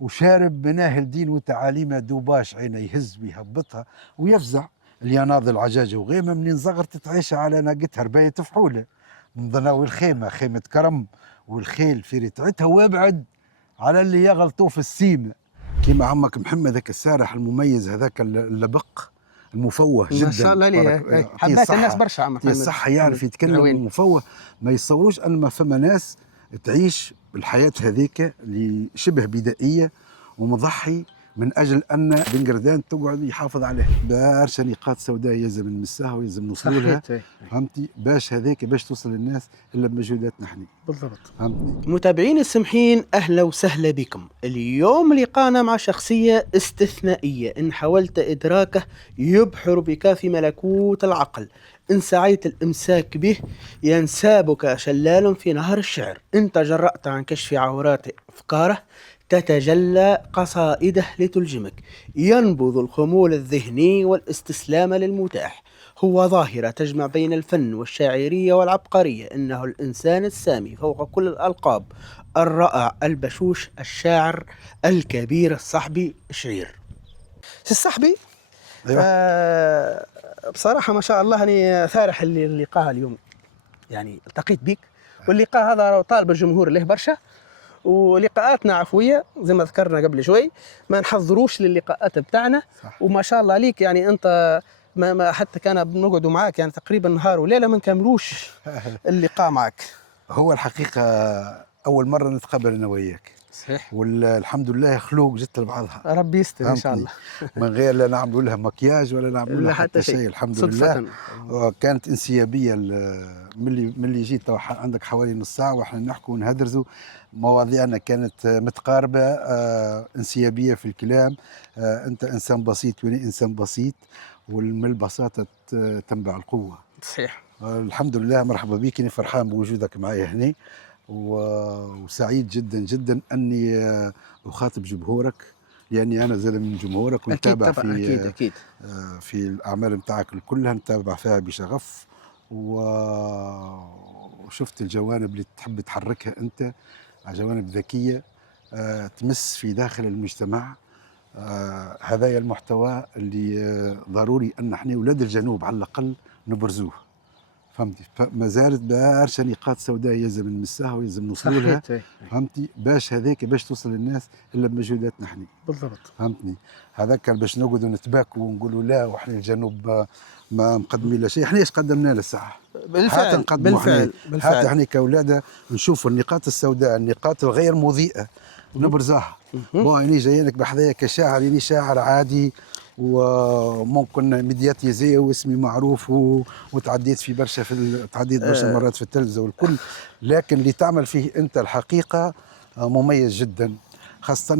وشارب مناهل الدين وتعاليمه دوباش عينه يهز ويهبطها ويفزع. اليناض العجاجة وغيمة منين صغرت تعيش على ناقتها رباية فحولة من ضناوي الخيمة، خيمة كرم والخيل في رتعتها، وابعد على اللي يغلطوا في السيمة كيما عمك محمد ذاك السارح المميز هذاك اللبق المفوه جدا ما شاء الله عليه، حبات الناس برشا عم محمد. الصحة يعرف يتكلم مفوه. ما يتصوروش أن ما فما ناس تعيش الحياة هذيك اللي شبه بدائية ومضحي من اجل ان بن قردان تقعد يحافظ عليه. برشا نقاط سوداء يلزم نمسها ويلزم نوصلوا لها، فهمتي؟ باش هذاك باش توصل للناس الا بمجهوداتنا احنا. بالضبط. فهمتني؟ متابعين السمحين، اهلا وسهلا بكم. اليوم لقانا مع شخصيه استثنائيه، ان حاولت ادراكه يبحر بك في ملكوت العقل، إن سعيت الإمساك به ينسابك شلال في نهر الشعر، إن تجرأت عن كشف عورات أفكاره تتجلى قصائده لتلجمك، ينبذ الخمول الذهني والاستسلام للمتاح، هو ظاهرة تجمع بين الفن والشاعرية والعبقرية، إنه الإنسان السامي فوق كل الألقاب، الرائع البشوش الشاعر الكبير الصحبي شعير. الصحبي أيوة. بصراحة ما شاء الله أني ثارح اللقاء اليوم، يعني التقيت بك، واللقاء هذا طالب الجمهور له برشا، ولقاءاتنا عفوية زي ما ذكرنا قبل شوي، ما نحضروش للقاءات بتاعنا. صح. وما شاء الله عليك، يعني أنت ما حتى كان بنقعدوا معاك يعني تقريبا نهار وليلة ما نكملوش اللقاء معك. هو الحقيقة أول مرة نتقابل أنا وياك. صحيح. والحمد لله خلوق جت لبعضها، ربي يستر ان شاء الله. من غير لا نعملوا لها مكياج ولا نعملوا لها حتى شيء، الحمد صدفة. لله. وكانت انسيابيه من اللي جيت عندك حوالي نص ساعه واحنا نحكوا ونهدرزوا، مواضيعنا كانت متقاربه، انسيابيه في الكلام. انت انسان بسيط وانا انسان بسيط، ومن البساطه تنبع القوه. صحيح. الحمد لله. مرحبا بك، انا فرحان بوجودك معي هنا، وسعيد جدا جدا اني اخاطب جمهورك، لاني انا زلمه من جمهورك ونتابع أكيد. في الاعمال نتاعك كلها، نتابع فيها بشغف، وشفت الجوانب اللي تحب تحركها انت، جوانب ذكيه تمس في داخل المجتمع. هذا المحتوى اللي ضروري ان احنا اولاد الجنوب على الاقل نبرزوه. فهمتي؟ فما زالت برشا نقاط سوداء يلزم نمسها ويلزم نوصلوا لها، فهمتي؟ باش هذاك باش توصل للناس الا بمجهوداتنا احنا. بالضبط. فهمتني؟ هذاك كان باش نقعدوا نتباكوا ونقولوا لا وحنا الجنوب ما مقدمين لا شيء، احنا ايش قدمنا للساعه؟ بالفعل. حتى احنا كاولاد نشوفوا النقاط السوداء، النقاط الغير مضيئه نبرزها. بون اني جايينك بحذايا كشاعر، اني شاعر عادي وممكن ميدياتيزي واسمي معروف وتعديت في برشا تعديت برشا مرات في التلفزه والكل، لكن اللي تعمل فيه انت الحقيقه مميز جدا، خاصه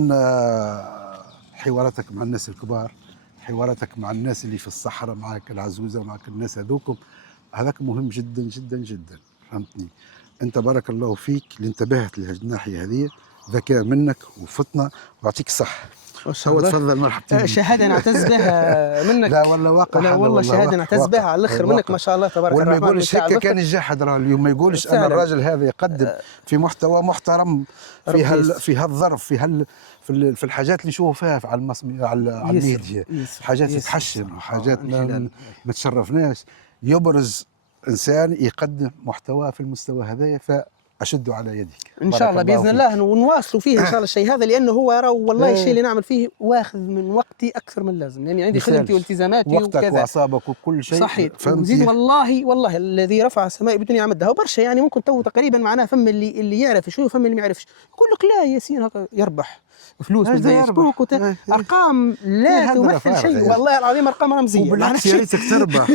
حواراتك مع الناس الكبار، حواراتك مع الناس اللي في الصحراء، معك العزوزه ومعك الناس هذوكم، هذاك مهم جدا جدا جدا. فهمتني؟ انت بارك الله فيك اللي انتبهت للناحيه هذه، ذكاء منك وفطنه، ويعطيك الصحه. هو تفضل، مرحبا. شهاده نعتز بها منك. لا والله واقع، لا والله شهاده نعتز بها على الاخر منك، ما شاء الله تبارك الرحمن. واللي ما يقولش هيك كان يجحد، راه اليوم ما يقولش انا الراجل هذا يقدم في محتوى محترم في هالظرف، في الحاجات اللي نشوفوا فيها على الميديا، حاجات تتحشم وحاجات ما تشرفناش. يبرز انسان يقدم محتوى في المستوى هذايا، أشدوا على يدك ان شاء الله باذن الله، ونواصلوا فيه ان شاء الله الشيء هذا، لانه هو يرى والله الشيء اللي نعمل فيه واخذ من وقتي اكثر من اللازم، لاني عندي خدمتي والتزاماتي وقتك وكذا، واعصابك وكل شيء. صحيح. وزيد والله الذي رفع السماء بدنيا عمدها، وبرشا يعني ممكن تو تقريبا معناه فم اللي يعرف شو، فم اللي ما يعرفش يقول لك لا ياسين هكا يربح فلوس من فيسبوك ارقام لا تمثل شيء، والله العظيم ارقام رمزيه، وبالعكس يا ريتك تربح.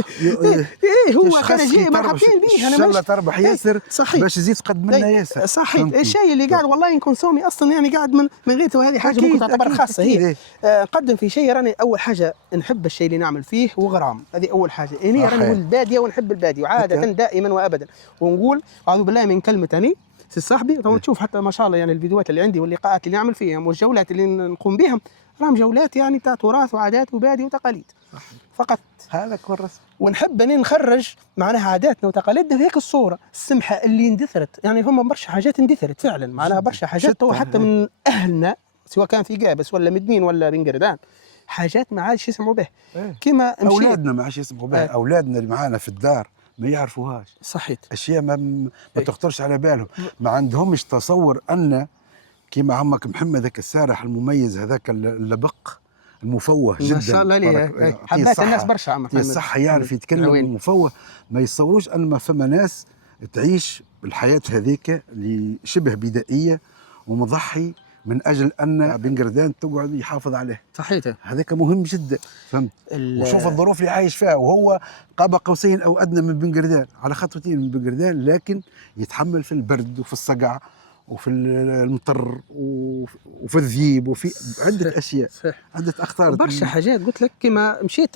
هو كان جاي مرحبتين به، انا ان شاء الله تربح ياسر باش تزيد تقدم لنا ياسر. صحيح. الشيء اللي قاعد والله نكون صومي اصلا، يعني قاعد من غيرته، وهذه حاجه ممكن تعتبر خاصه هي. نقدم في شيء راني اول حاجه نحب الشيء اللي نعمل فيه وغرام، هذه اول حاجه. اني راني ولد الباديه ونحب الباديه، وعاده دائما وابدا، ونقول اعوذ بالله من كلمه اني سي صاحبي. تشوف حتى ما شاء الله يعني الفيديوهات اللي عندي واللقاءات اللي نعمل فيهم والجولات اللي نقوم بهم، راهم جولات يعني تاع تراث وعادات وبادي وتقاليد فقط. هذا كل رسم. ونحب ان نخرج معناها عاداتنا وتقاليدنا في هيك الصوره السمحه اللي اندثرت، يعني هم برشا حاجات اندثرت فعلا، معناها برشا حاجات حتى من اهلنا سواء كان في قابس ولا مدنين ولا بنقردان، حاجات ما عادش يسمعوا به. إيه. كما مشيت اولادنا ما عادش يسمعوا بها، اولادنا اللي معانا في الدار ما يعرفوهاش، صحيت. اشياء ما إيه. تخطرش على بالهم، ما عندهمش تصور ان كيما عمك محمد ذاك السارح المميز هذاك اللبق المفوه جدا ما شاء الله عليه. يعطيه حبات الناس الصحة، برشا عم يعطيه محمد. الصحة، يعرف يتكلم العويني. ومفوه. ما يتصوروش ان ما فما ناس تعيش بالحياة هذيك اللي شبه بدائية ومضحي من اجل ان بن قردان تقعد يحافظ عليه. صحيت. هذاك مهم جدا، فهمت؟ وشوف الظروف اللي عايش فيها، وهو قاب قوسين او ادنى من بن قردان، على خطوتين من بن قردان، لكن يتحمل في البرد وفي الصقع وفي المطر وفي الذيب وفي عده اشياء، صحيح. عده اخطار برشا حاجات. قلت لك كما مشيت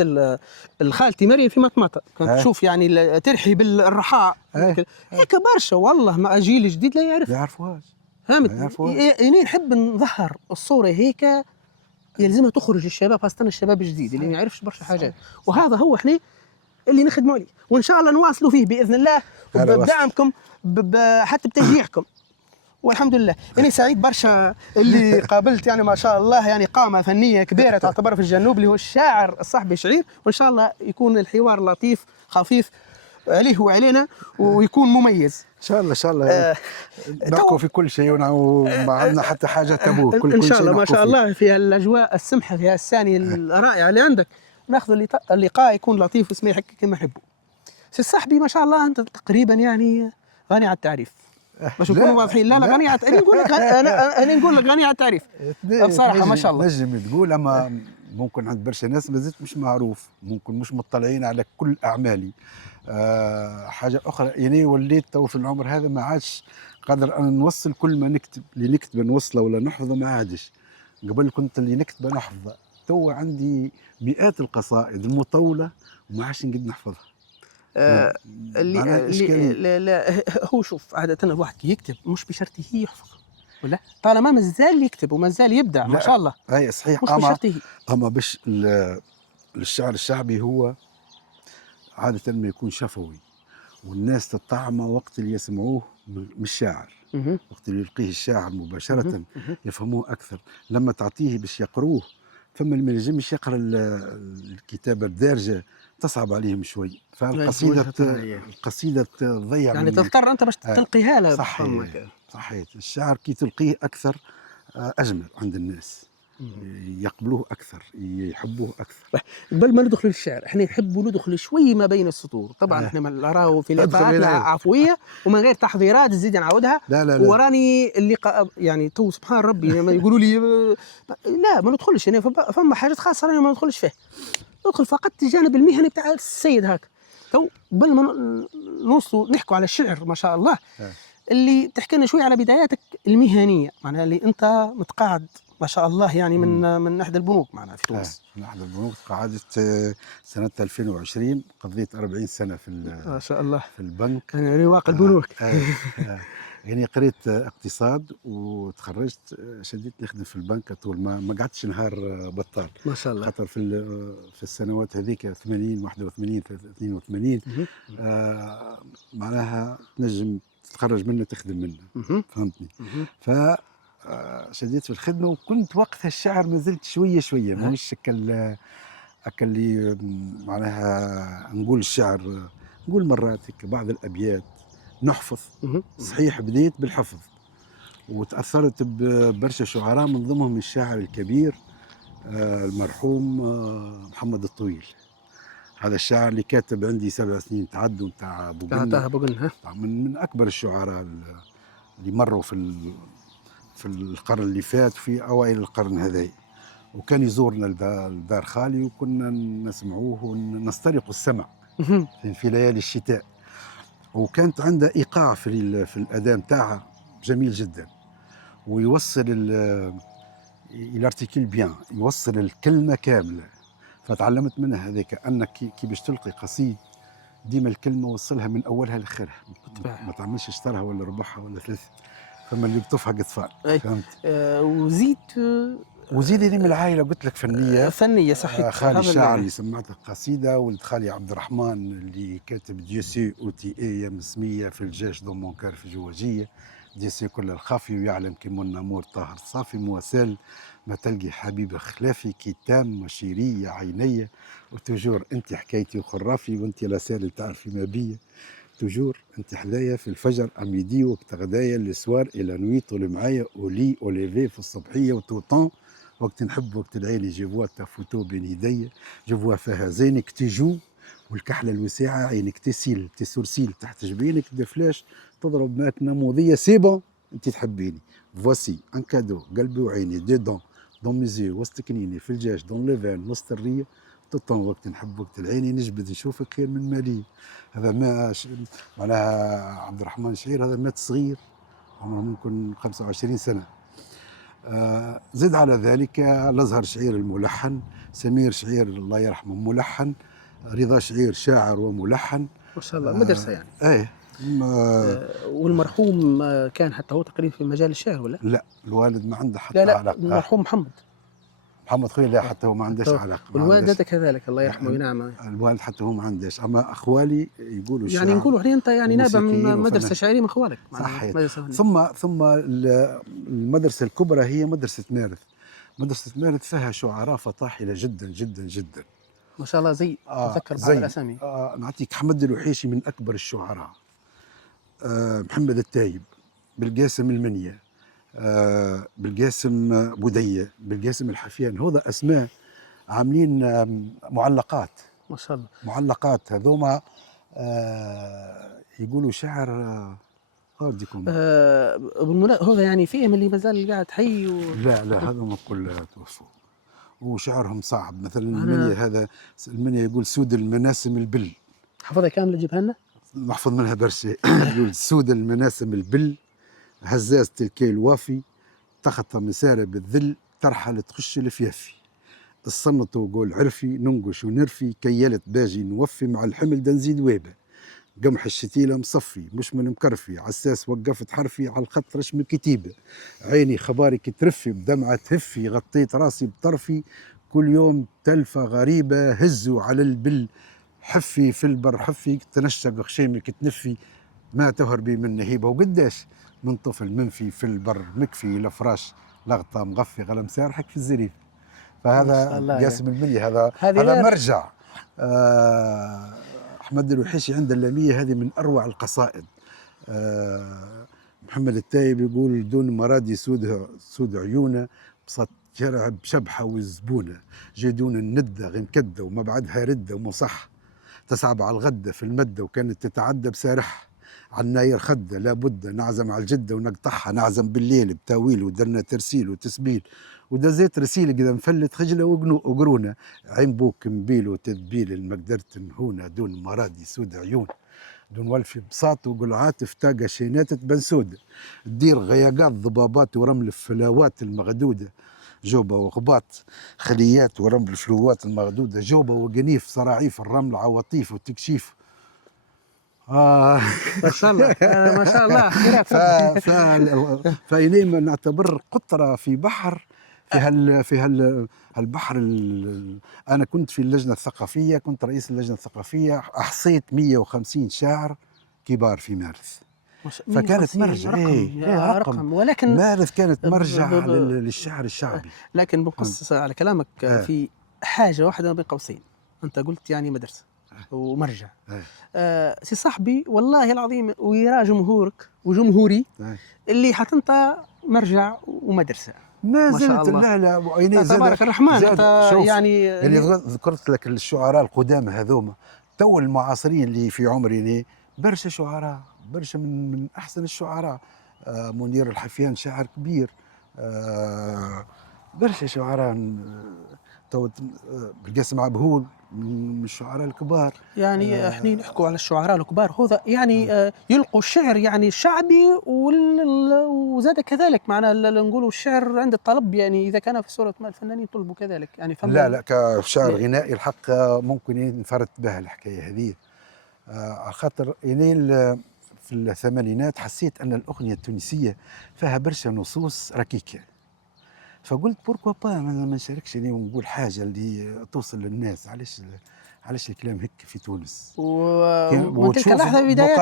الخالتي مريم في مطمطة كنت تشوف يعني ترحي بالرحاء هيك برشا. والله ما جيل جديد لا يعرف، لا يعرفوهاش، فهمت؟ يعني نحب نظهر الصورة هيك، يلزمها تخرج الشباب، خاصة الشباب الجديد اللي ما يعرفش برشا حاجات. وهذا هو احنا اللي نخدموا عليه، وان شاء الله نواصلوا فيه باذن الله بدعمكم حتى بتشجيعكم. والحمد لله اني سعيد برشا اللي قابلت يعني ما شاء الله يعني قامه فنيه كبيره تعتبر في الجنوب، اللي هو الشاعر الصاحبي شعير. وان شاء الله يكون الحوار لطيف خفيف عليه وعلينا ويكون مميز ان شاء الله. ان شاء الله نحكوا في كل شيء، وما عندنا حتى حاجه تابو. كل ان شاء الله شيء ما شاء الله في الاجواء السمحه في الثاني الرائعه اللي عندك. ناخذ اللقاء يكون لطيف وسميح كما نحبه. سي صاحبي ما شاء الله انت تقريبا يعني غني على التعريف، باش نكونوا واضحين. لا غني على التعريف. نقول لك انا نقول لك غني على التعريف بصراحه ما شاء الله. نجم تقول، اما ممكن عند برشا ناس ما زلت مش معروف، ممكن مش مطلعين على كل اعمالي. حاجه اخرى، يعني وليت تو في العمر هذا ما عادش قادر انا نوصل كل ما نكتب، اللي نكتب نوصله ولا نحفظه ما عادش. قبل كنت اللي نكتبه نحفظه، تو عندي مئات القصائد المطوله وما عادش نقدر نحفظها. اللي لا هو شوف عادة الواحد كي يكتب مش بشرط هي يحفظ، ولا طالما مازال يكتب ومازال يبدع ما شاء الله. اي صحيح. مش بشرط هي. اما باش الشعر الشعبي هو عادة ما يكون شفوي، والناس تطعمه وقت اللي يسمعوه من الشاعر، وقت اللي يلقيه الشاعر مباشرة يفهموه أكثر. لما تعطيه باش يقروه، فما اللي ما ينجمش يقرا الكتابة الدارجة، تصعب عليهم شوي، القصيدة تضيع يعني تضطر أنت باش تلقيها له. صحيح. الشعر كي تلقيه أكثر أجمل عند الناس، يقبلوه أكثر، يحبوه أكثر. قبل ما ندخل للشعر، احنا نحبوا ندخل شوي ما بين السطور. طبعا احنا راهو في لقاءات عفويه ومن غير تحضيرات زيد نعاودها. لا. وراني اللقاء يعني تو سبحان ربي لما يقولوا لي لا ما ندخلش هنا، فما حاجات خاصه راني ما ندخلش فيها، ندخل فقط الجانب المهني بتاع السيد هاك. تو قبل ما نوصلوا نحكوا على الشعر ما شاء الله، اللي تحكي لنا شوي على بداياتك المهنيه، معناها اللي انت متقاعد ما شاء الله يعني من احدى البنوك معنا في تونس. من احدى البنوك تقاعدت سنه 2020، قضيت 40 سنه في ما شاء الله في البنك، يعني رواق البنوك. يعني قريت اقتصاد وتخرجت، شديت نخدم في البنك طول ما قعدتش نهار بطال ما شاء الله. خاطر في السنوات هذيك 80 81 82 معناها تنجم تتخرج منه تخدم منه، فهمتني؟ ف شديت في الخدمه، وكنت وقتها الشعر ما زلت شويه مش اللي معناها نقول الشعر، نقول مرات بعض الابيات نحفظ. صحيح بديت بالحفظ وتاثرت ببرشا شعراء، من ضمنهم الشاعر الكبير المرحوم محمد الطويل. هذا الشاعر اللي كاتب عندي 7 سنين تعدوا نتاع بوغن، من اكبر الشعراء اللي مروا في القرن اللي فات، في اوائل القرن هذا. وكان يزورنا الدار خالي، وكنا نسمعوه ونسترق السمع في ليالي الشتاء. وكانت عنده ايقاع في الاداء نتاعها جميل جدا، ويوصل الارتيكل بيان، يوصل الكلمه كامله. فتعلمت منه هذاك انك كي باش تلقي قصيد ديما الكلمه وصلها من اولها لاخرها، ما تعملش اشترها ولا ربعها ولا ثلاثه، فما اللي بتفحق اطفال. فهمت؟ وزيد لي من العائله قلت لك فنيه صحيح. خالي الشاعر اللي سمعته قصيده، ولد خالي عبد الرحمن اللي كاتب ديو سي او تي اي مسميه في الجيش دون مونكار في جواجيه، ديسي كل الخافي ويعلم كي من نمور طاهر صافي مواسال ما تلقي حبيبة خلافي كي تام وشيرية عينية وتجور انت حكايتي وخرافي وانت لسال تعرفي ما بيا توجور انت حذايا في الفجر اميدي وقت غدايا لسوار الى نوي طول معايا اولي اوليفي في الصبحيه وتوطون وقت نحب وقت العين جيفوا تا فوتو بين يدي جيفوا فيها زينك تيجو والكحله الوساعه عينك تسيل تسرسيل تحت جبينك دفلاش تضرب ماكنه موضيه سي بون انت تحبيني فوسي ان كادو قلبي وعيني دي دون ميزي وسط كنيني في الجاش دون ليفان وسط الريه توطون وقت نحب وقت العيني نجبد نشوفك خير من مالي هذا ما معناها عبد الرحمن شعير هذا مات صغير عمره ممكن 25 سنة. زد على ذلك الأزهر شعير الملحن، سمير شعير الله يرحمه ملحن، رضا شعير شاعر وملحن. ما شاء الله مدرسة يعني. ايه والمرحوم كان حتى هو تقريبا في مجال الشعر ولا؟ لا الوالد ما عنده حتى لا علاقة. المرحوم محمد خويا لا حتى هو ما عندهش علاقه. والوالدة كذلك الله يرحمه وينعمه. الوالد حتى هو ما عندهش، اما اخوالي يقولوا الشعر يعني نقولوا انت يعني نابع من مدرسه شعريه من خوالك. صحيح. ثم المدرسه الكبرى هي مدرسه مارث. مدرسه مارث فيها شعراء فطاحله جدا جدا جدا ما شاء الله. زي اتذكر بعض الاسامي. نعطيك حمد الوحيشي من اكبر الشعراء، محمد التايب، بالقاسم المنيا، بالقاسم بودية، بالقاسم الحفيان، هذا اسماء عاملين معلقات. ما شاء الله. معلقات هذوما يقولوا شعر غاديكم. هذا يعني فيهم اللي مازال قاعد حي لا هذوما كلها توفوا وشعرهم صعب. مثلا المنيا هذا المنيا يقول سود المناسم البل. حفظها كامله جيبها لنا محفظ منها برشا. يقول سود المناسم البل، هزاز تلكي الوافي، تخطى مسارب الذل، ترحل تخش الفيافي، الصنط وقول عرفي، ننقش ونرفي، كيالت باجي نوفي، مع الحمل دنزيد ويبه، قمح الشتيلة مصفي مش من مكرفي، عساس وقفت حرفي على الخط رشم الكتيبة، عيني خبارك ترفي بدمعة تهفي، غطيت راسي بطرفي، كل يوم تلفة غريبة هزوا على البل، حفي في البر حفي، تنشق خشيمك تنفي، ما تهربي من نهيبة. وقداش من طفل منفي في البر مكفي لفراش لغطة مغفي غلا مسارحك في الزريف. فهذا قاسم المنيا هذا مرجع. أحمد الوحيشي عند اللامية هذه من أروع القصائد. محمد التايب يقول دون مرادي سود عيونه، بسط شرع بشبحة وزبونة، جيدون الندة غنكدة وما بعدها ردة ومصح، تصعب على الغدة في المدة وكانت تتعدى بسارح، عالناير خدة لابد نعزم على الجدة ونقطعها، نعزم بالليل بتاويل ودرنا ترسيل وتسبيل، ودزيت رسيل كذا مفلت خجلة وقرونة، عين بوك مبيل وتذبيل المقدرة نهونة، دون مرادي سود عيون، دون ولفي بساط وقلعات فتاقة شينات بنسودة، تدير غياقات ضبابات ورمل الفلاوات المغدودة، جوبة وغباط خليات ورمل الفلوات المغدودة، جوبة وقنيف صراعيف الرمل عواطيف وتكشيف. ما شاء الله ما شاء الله. فإنما نعتبر قطرة في بحر في هالبحر. أنا كنت في اللجنة الثقافية، كنت رئيس اللجنة الثقافية، أحصيت 150 شاعر كبار في مارث، فكانت مرجع رقم. ولكن مارث كانت مرجع للشعر الشعبي. لكن بقص على كلامك في حاجة واحدة بين قوسين، أنت قلت يعني مدرسة ومرجع. سي صاحبي والله العظيم ويرى جمهورك وجمهوري اللي حتنطى مرجع ومدرسة ما زلت. لا تبارك الرحمن. يعني ذكرت لك الشعراء القدامى هذوما، تو المعاصرين اللي في عمري برشا شعراء، برشا من احسن الشعراء. منير الحفيان شاعر كبير، برشا شعراء. بالقاسم عبهول من الشعراء الكبار. يعني احنا نحكوا على الشعراء الكبار هذا يعني يلقوا الشعر يعني الشعبي وزاد كذلك معنا نقولوا الشعر عند الطلب، يعني اذا كان في صورة ما الفنانين طلبوا كذلك يعني. لا كشعر غنائي الحق ممكن نفرد بها الحكايه هذه، على خاطر في الثمانينات حسيت ان الاغنيه التونسيه فيها برشا نصوص ركيكه، فقلت بوركوا با ما نشاركش ونقول حاجه اللي توصل للناس. علاش الكلام هيك في تونس. ومن تلك وتشوف اللحظة بداية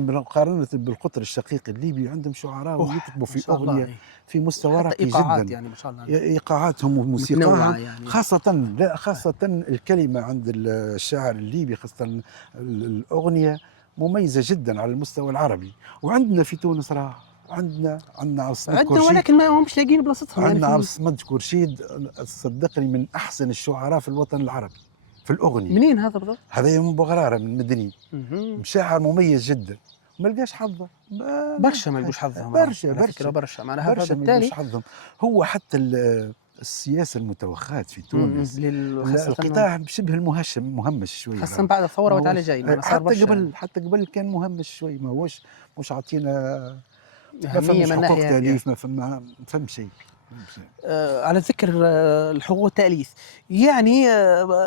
مقارنة بالقطر الشقيق الليبي عندهم شعراء ويكتبوا ما في شاء الله أغنية في مستوى حتى راقي إيقاعات جدا. يعني ما شاء الله إيقاعاتهم متنوعة وموسيقاهم يعني. خاصة، لا خاصة الكلمة عند الشاعر الليبي، خاصة الأغنية مميزة جدا على المستوى العربي. وعندنا في تونس راه عندنا عبد الصمد عندنا كرشيد، ولكن ما همش لاقيين بلاصتهم يعني عندنا عبد في. الصمد كرشيد صدقني من أحسن الشعراء في الوطن العربي في الأغنية. منين هذا بالضبط؟ هذا من بغرارة من مدني، شاعر مميز جدا، ما لقاش حظه. برشا ما لقوش حظهم، برشا على فكرة برشا معناها برشا ما فبالتالي لقوش حظهم. هو حتى السياسة المتوخاة في تونس، خاصة القطاع شبه مهمش شوية، خاصة بعد الثورة وتعالى جاي حتى صار برشا قبل، حتى قبل كان مهمش شوي، ما هوش مش عاطينا، ما أهمية فمش من حقوق ناحية هذه. تأليف، ما فهم شيء. على ذكر الحقوق التأليف يعني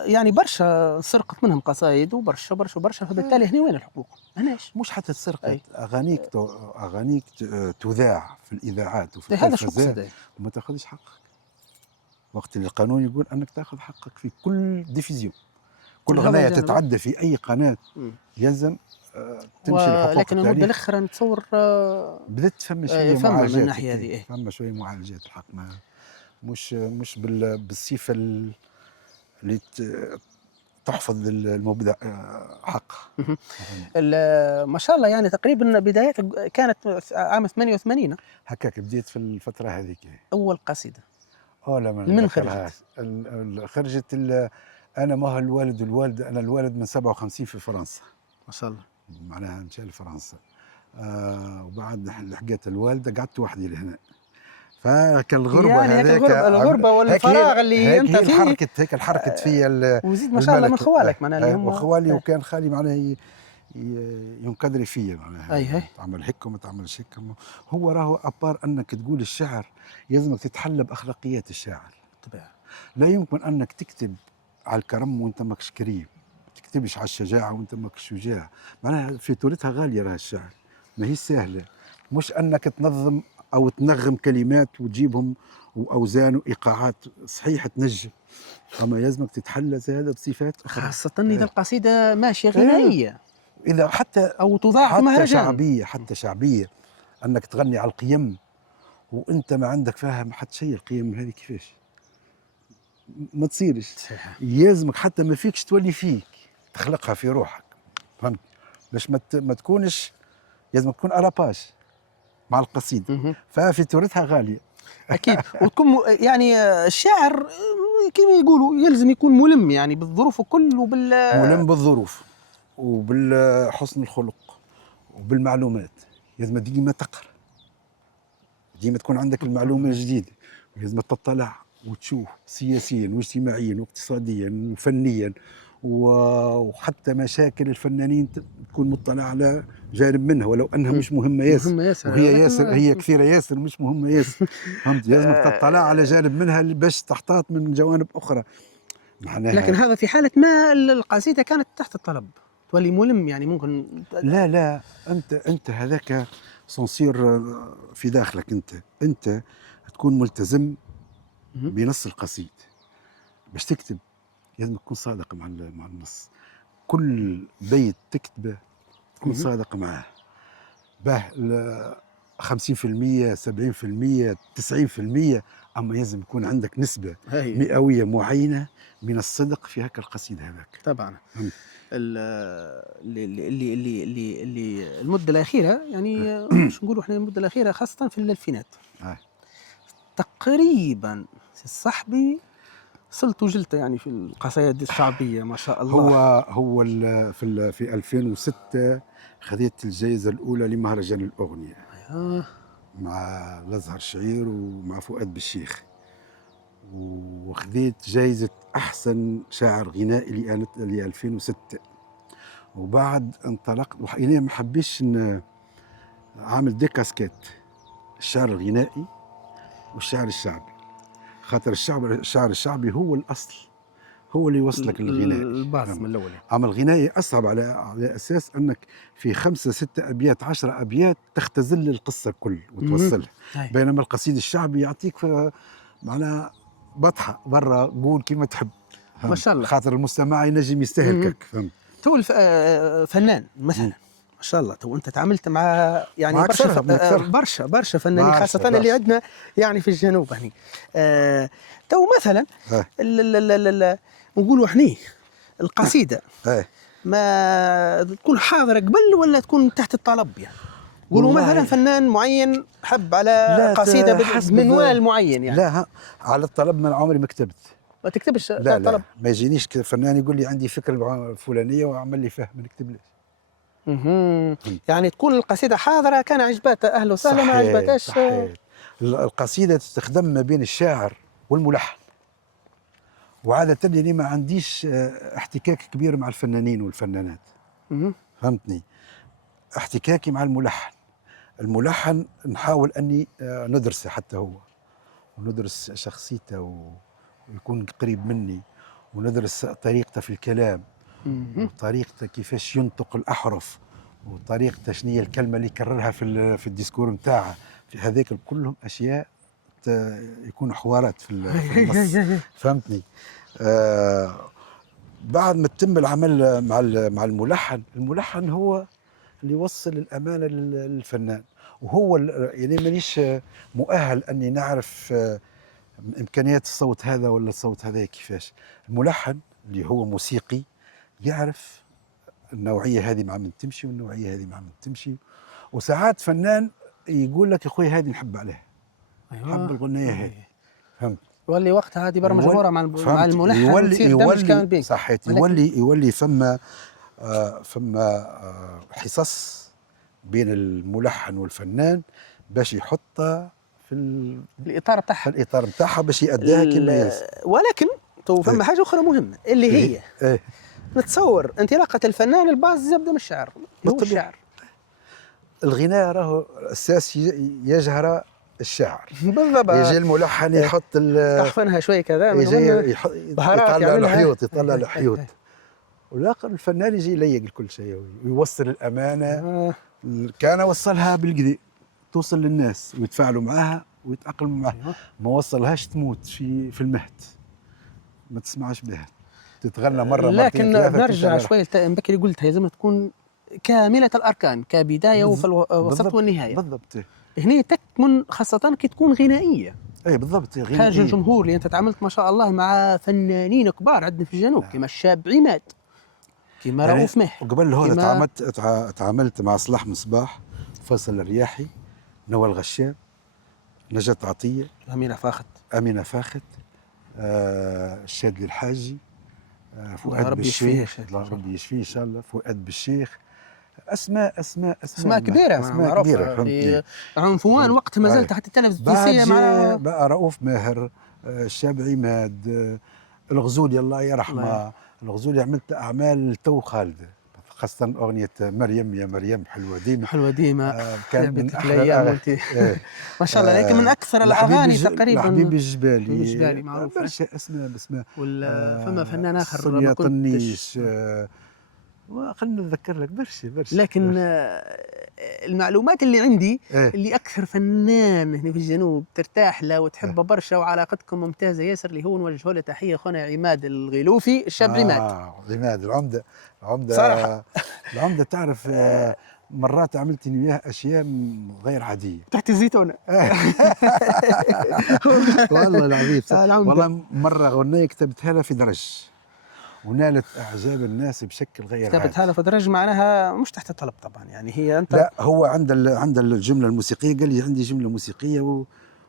يعني برشا سرقت منهم قصايد وبرشا برشا برشا، فبالتالي هنا وين الحقوق؟ هناش مش حتى تسرقت أي. اغانيك تذاع في الاذاعات وفي هذا شو قصد التلفزيون وما تاخذش حقك، وقت اللي القانون يقول انك تاخذ حقك في كل ديفيزيون، كل هذا غنايه جانب. تتعدى في اي قناه يلزم تمشي لحقوق لكن المدة التأليف. الأخيرة نتصور بدات فما شويه فما من معالجات، الناحية هذه. إيه؟ فما شويه معالجات الحق، ما مش بالصفه اللي تحفظ المبدع حقه. ما شاء الله يعني تقريبا بدايتك كانت عام 88 هكاك بديت في الفتره هذيك. أول قصيدة لا من خرجت؟ خرجت انا ما هو الوالد والوالده، انا الوالد من 57 في فرنسا ما شاء الله، معناها مشى لفرنسا. وبعد لحقت الوالده قعدت وحدي لهنا، فكان الغربه يعني هذاك الغربه والفراغ اللي انت فيه هيك الحركت فيا وزيد ما شاء الله من خوالك معناها اللي هم وخوالي، وكان خالي معناها ينكدري فيا معناها اي تعمل هيك وما تعملش هيك. هو راهو ابار انك تقول الشعر يلزمك تتحلى باخلاقيات الشاعر بالطبع. لا يمكن انك تكتب على الكرم وانت ماكش كريم، ما تكتبش على الشجاعه وانت ماكش شجاع، معناها فاتورتها غاليه راه الشعر، ما هي سهله، مش انك تنظم او تنغم كلمات وتجيبهم واوزان وايقاعات صحيح تنجم، اما يلزمك تتحلى زياده بصفات اخرى، خاصه اذا القصيده ماشيه غنائيه اذا حتى او تضاع في مهرجان، حتى شعبيه، انك تغني على القيم وانت ما عندك فاهم حتى شيء. القيم هذه كيفاش ما تصيرش، يلزمك حتى ما فيكش تولي فيك تخلقها في روحك، فهمت؟ باش ما تكونش، لازم تكون ألاباج مع القصيدة، ففاتورتها غالية أكيد. وتكون يعني الشاعر كما يقولوا يلزم يكون ملم يعني بالظروف وكل ملم بالظروف وبالحسن الخلق وبالمعلومات، لازم ديما تقرأ، ديما تكون عندك المعلومة الجديدة، لازم تطلع وتشوف سياسيا واجتماعيا واقتصاديا وفنيا، وحتى مشاكل الفنانين تكون مطلع على جانب منها ولو انها مش مهمه ياسر، وهي ياسر، هي كثيره ياسر مش مهمه ياسر، فهمت؟ لازم تطلع على جانب منها باش تحتاط من جوانب اخرى معناها. لكن هذا في حاله ما القصيده كانت تحت الطلب تولي ملم يعني ممكن. لا انت هذاك صنصير في داخلك، انت تكون ملتزم بنص القصيد باش تكتب، لازم تكون صادق مع النص، كل بيت تكتبه تكون صادق معاه، باه 50% 70% 90%، اما لازم يكون عندك نسبه مئويه معينه من الصدق في هكا القصيده هذاك. طبعا اللي المده الاخيره يعني مش نقولوا احنا المده الاخيره خاصه في الالفينات تقريبا صاحبي صلت وجلت يعني في القصائد الشعبيه ما شاء الله. هو في 2006 خذيت الجائزه الاولى لمهرجان الاغنيه مع الازهر شعير ومع فؤاد بالشيخ، وخذيت جائزه احسن شاعر غنائي ل 2006. وبعد انطلقت وحينها ما حبيتش عامل دي كاسكيت، الشعر الغنائي والشعر الشعبي، خاطر الشعر الشعبي هو الاصل، هو اللي يوصلك للغناء الباص من الاول. اما الغنائي اصعب على اساس انك في 5 6 ابيات 10 ابيات تختزل القصه الكل وتوصلها، بينما القصيد الشعبي يعطيك معناها بطحه برا قول كيما تحب، ما شاء الله. خاطر المستمع ينجم يستهلكك، فهمت. تو فنان مثلا، ما شاء الله. تو انت تعاملت مع يعني مع برشا أكثرها. برشا فنانين، خاصه اللي عندنا يعني في الجنوب هني. تو مثلا نقولوا احنا القصيده ما تكون حاضره قبل ولا تكون تحت الطلب؟ يعني قولوا مثلا فنان معين حب على قصيده بمنوال معين يعني. لا على الطلب من عمري ما كتبت. ما تكتبش لا طلب؟ لا، ما يجينيش فنان يقول لي عندي فكره الفلانيه وعمل لي فهم، ما نكتبليش. يعني تكون القصيده حاضره، كان عجبتها اهلا وسهلا، ما عجبتهاش. صحيح. القصيده تستخدم ما بين الشاعر والملحن، وعادة اللي ما عنديش احتكاك كبير مع الفنانين والفنانات. فهمتني؟ احتكاكي مع الملحن نحاول اني ندرسه حتى هو، وندرس شخصيته ويكون قريب مني، وندرس طريقته في الكلام، وطريقته كيفاش ينطق الأحرف، وطريقته شنية الكلمة اللي يكررها في الديسكور نتاعها. في هذيك كلهم أشياء يكون حوارات في النص. فهمتني؟ بعد ما تتم العمل مع الملحن هو اللي يوصل الأمانة للفنان، وهو يعني مانيش مؤهل أني نعرف إمكانيات الصوت هذا ولا الصوت هذا كيفاش. الملحن اللي هو موسيقي يعرف النوعية هذه مع من تمشي والنوعية هذه مع من تمشي. وساعات فنان يقول لك يا خويا هذه نحب عليها، نحب الغنية هذه، فهمت؟ يولي وقتها هذه برا مجبورة مع الملحن، يولي صحيت، يولي فما حصص بين الملحن والفنان باش يحطها في الإطار بتاعها، في الإطار بتاعها باش يأديها كما يلزم. ولكن تو فما حاجة أخرى مهمة اللي هي نتصور انطلاقة الفنان الباز يبدأ من الشعر، هو الشعر. الغناء راهو أساس يجهر الشعر. بالضبط. يجي الملحن يحط تحفنها شوي كذا، يجي يطلع الحيوط، يطلع الحيوط، والآخر الفنان يجي يليق كل شيء ويوصل الأمانة. كان وصلها بالقدي توصل للناس ويتفاعلوا معها ويتأقلموا معها. ما وصلهاش تموت في المهد، ما تسمعش بها، تتغنى مرة لكن نرجع شوي بكري قلت لازم تكون كاملة الأركان، كبداية ووسط والنهاية. بالضبط. هنا تكمن خاصة كي تكون غنائية. اي بالضبط، غنائية. خارج الجمهور، اللي انت تعاملت ما شاء الله مع فنانين كبار عندنا في الجنوب، كما الشاب عماد، كما رؤوف ماهر. وقبل هذا تعاملت مع صلاح مصباح، فيصل الرياحي، نوال الغشام، نجاة عطية، أمينة فاخت، الشادلي الحاجي، فؤاد بالشيخ، الله ربي يشفيه إن شاء الله، فؤاد بالشيخ. أسماء كبيرة، معروفة. عنفوان وقت ما زلت حتى التلفزيون مع بقى رؤوف ماهر، الشاب عماد، الغزولي الله يرحمه. الغزولي عملت أعمال تو خالدة، خاصة أغنية مريم يا مريم حلوة ديما، كان من أحلى ما شاء الله. لكن من أكثر الأغاني تقريبا حبيبي الجبالي معروف. برشا أسماء فما فنان آخر سونيا طنيش، خلنا نذكر لك برشا. لكن المعلومات اللي عندي اللي أكثر فنان هنا في الجنوب ترتاح له وتحبه برشا وعلاقتكم ممتازة ياسر، اللي هو نوجه له تحية خونا عماد الغيلوفي، الشاب عماد العمدة صراحة. العمدة تعرف مرات عملت وياه أشياء غير عادية تحت الزيتونة. والله العظيم. والله مرة غنية كتبتها له في درج ونالت اعجاب الناس بشكل غير عادي. كتبتها له في درج، معناها مش تحت الطلب طبعا، يعني هي انت. لا، هو عند الجمله الموسيقيه قال لي عندي جمله موسيقيه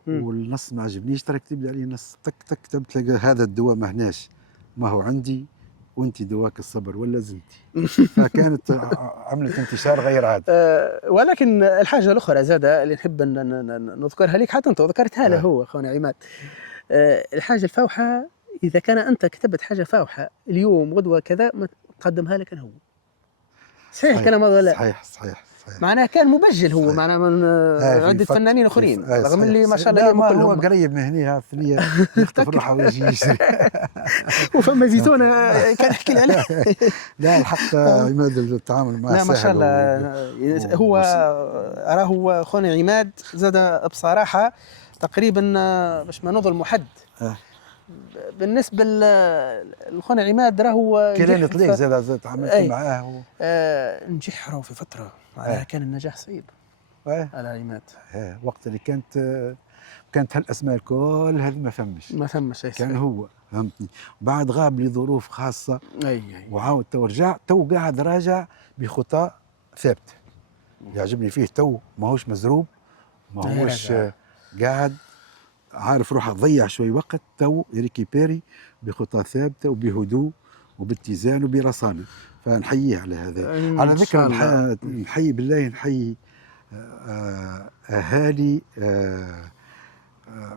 والنص ما عجبنيش، ترى كتب لي عليه نص كتبت له هذا الدواء ما هناش، ما هو عندي وانت دواك الصبر ولا زنتي. فكانت عملت انتشار غير عادي. ولكن الحاجه الاخرى زاده اللي نحب نذكرها لك، حتى انت ذكرتها له هو خونا عماد، الحاجه الفاوحه. إذا كان أنت كتبت حاجة فاوحة اليوم غدوة كذا ما تقدمها لك أنا هو. صحيح الكلام هذا ولا؟ صحيح. معناه كان مبجل هو، معناه من عدة فنانين آخرين، رغم اللي ما شاء الله لا، ما هو قريب من هنا ثنية يخطف الراحة ويجي يشري. وفما زيتونة كان يحكي لي عليه. لا الحق عماد التعامل معه لا ما شاء الله. هو أراه خونا عماد زاد بصراحة تقريبا باش ما نظلم حد، بالنسبه لخونا عماد راهو كيلاني طليق زاد تعاملت معاه نجح راهو في فتره معناها كان النجاح صعيب على عماد. وقت اللي كانت هالاسماء الكل هذه ما فمش كان هو فهمتني. بعد غاب لظروف خاصه وعاود تو رجع تو قاعد راجع بخطى ثابته يعجبني فيه تو ماهوش مزروب ماهوش قاعد عارف روحه ضيع شوي وقت تو ريكيبيري بخطى ثابته وبهدوء وباتزان وبرصانه فنحييه على هذا. على ذكر نحيي بالله نحيي اهالي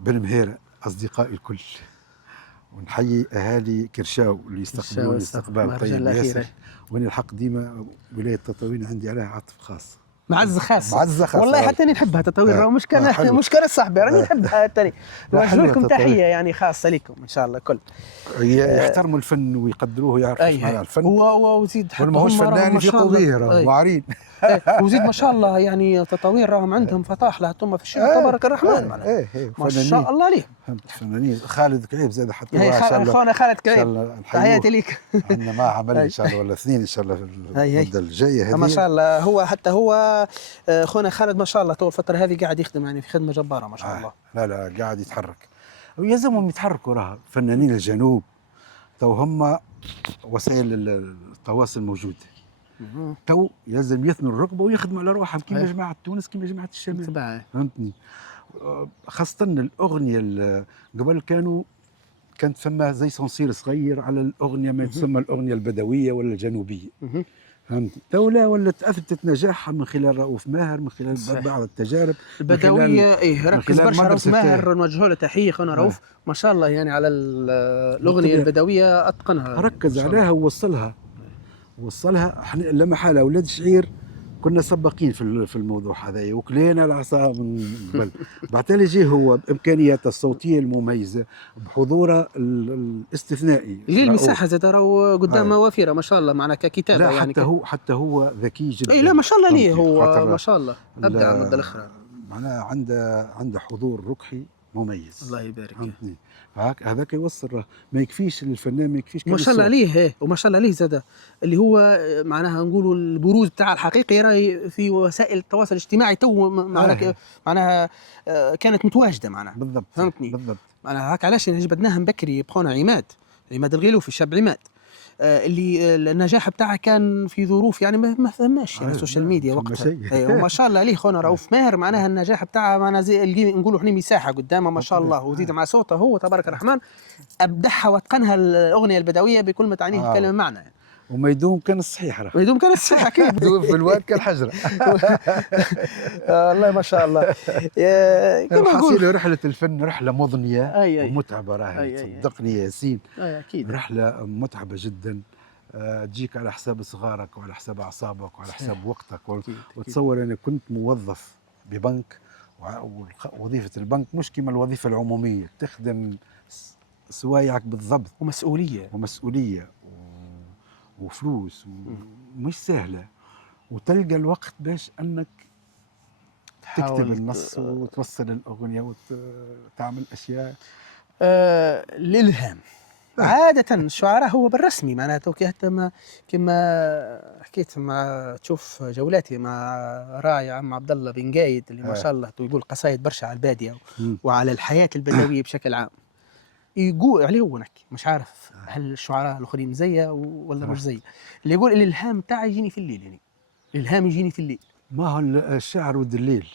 بن مهيره اصدقائي الكل ونحيي اهالي كرشاو اللي يستقبلوني استقبال طيب ياسر وانا الحق ديما ولايه تطاوين عندي عليها عاطف خاص معزه خاصه معزه والله حتى انا نحبها تطاوين راه مشكله صاحبي راني نحبها تاني نوجه لكم تحيه يعني خاصه لكم ان شاء الله الكل يحترموا الفن ويقدروه ويعرفوا ايش معنى الفن وزيد حتى ماهوش فنان يفيقوا به راهو واعرين وزيد ما شاء الله يعني تطاوين راهم عندهم فطاح لها ثم في الشارع تبارك الرحمن معناها ما شاء الله عليهم فنانين. خالد كعيب زاد حتى هو ان شاء الله اخونا خالد كعيب تحياتي ليك عندنا معه عمل ان شاء الله ولا اثنين ان شاء الله في المده الجايه هذه ما شاء الله. هو حتى هو اخونا خالد ما شاء الله طول الفتره هذه قاعد يخدم يعني في خدمه جباره ما شاء الله. لا قاعد يتحرك ويلزمهم يتحركوا راه فنانين الجنوب تو هم وسائل التواصل موجوده تو يلزم يثنوا الركبه ويخدموا على روحهم كيما جماعه تونس كيما جماعه الشمال فهمتني. خاصه الاغنيه قبل كانت ثم زي صنصير صغير على الاغنيه ما تسمى الاغنيه البدويه ولا الجنوبيه فهمت. دولة ولات اثبتت نجاحها من خلال رؤوف ماهر من خلال بعض التجارب البدويه ركز برشا رؤوف ماهر نوجه له تحيه خونا رؤوف ما شاء الله يعني على الاغنيه البدويه اتقنها ركز عليها ووصلها احنا لا محاله اولاد الشعير كنا سباقين في الموضوع هذا وكلينا العصا من قبل بعتالي جه هو بامكانياته الصوتيه المميزه بحضوره الاستثنائي ليه المساحه زاد راهو قدامه وافره ما شاء الله معنا ككتابه لا يعني حتى هو ذكي جدا لا ما شاء الله ليه هو ما شاء الله ابدع على المدى الاخر معناها عنده حضور ركحي مميز الله يبارك فهمتني. هذاك يوصل ما يكفيش للفنان ما يكفيش ما شاء الله عليه وما شاء الله عليه زاد اللي هو معناها نقولوا البروز بتاع الحقيقي راهي في وسائل التواصل الاجتماعي تو معناها كانت متواجده معناها بالضبط فهمتني بالضبط معناها هاك علاش جبدناهم بكري بخونا عماد الغيلوفي الشاب عماد اللي النجاح بتاعه كان في ظروف يعني ما فهمناش يعني السوشيال ميديا وقتها وما شاء الله عليه خونا رؤوف ماهر معناها النجاح بتاعه معناها زي نقولوا احنا مساحه قدامه ما شاء الله وزيد مع صوته هو تبارك الرحمن ابدعها واتقنها الاغنيه البدويه بكل ما تعنيه الكلمه معنى يعني. وما يدوم كان الصحيح راه يدوم كان الصحيح اكيد في الواد كان حجره والله ما شاء الله كما نقول رحله الفن رحله مضنيه ومتعبه راهي صدقني يا ياسين اكيد رحله متعبه جدا تجيك على حساب صغارك وعلى حساب اعصابك وعلى حساب وقتك وتصور انا كنت موظف ببنك ووظيفه البنك مش كما الوظيفه العموميه تخدم سوايعك بالضبط ومسؤوليه وفلوس ومش سهله وتلقى الوقت باش انك تكتب النص وتوصل الاغنيه وتعمل اشياء الالهام عادة الشعراء هو بالرسمي معناته كما حكيت مع تشوف جولاتي مع راعي عم عبد الله بن قايد اللي ما شاء الله يقول قصايد برشا على البادية وعلى الحياة البدوية بشكل عام يقول عليه هو نحكي مش عارف هل الشعراء الاخرين زيه ولا مش زيه اللي يقول الالهام تاعي يجيني في الليل يعني الالهام يجيني في الليل ما هو الشاعر ود الليل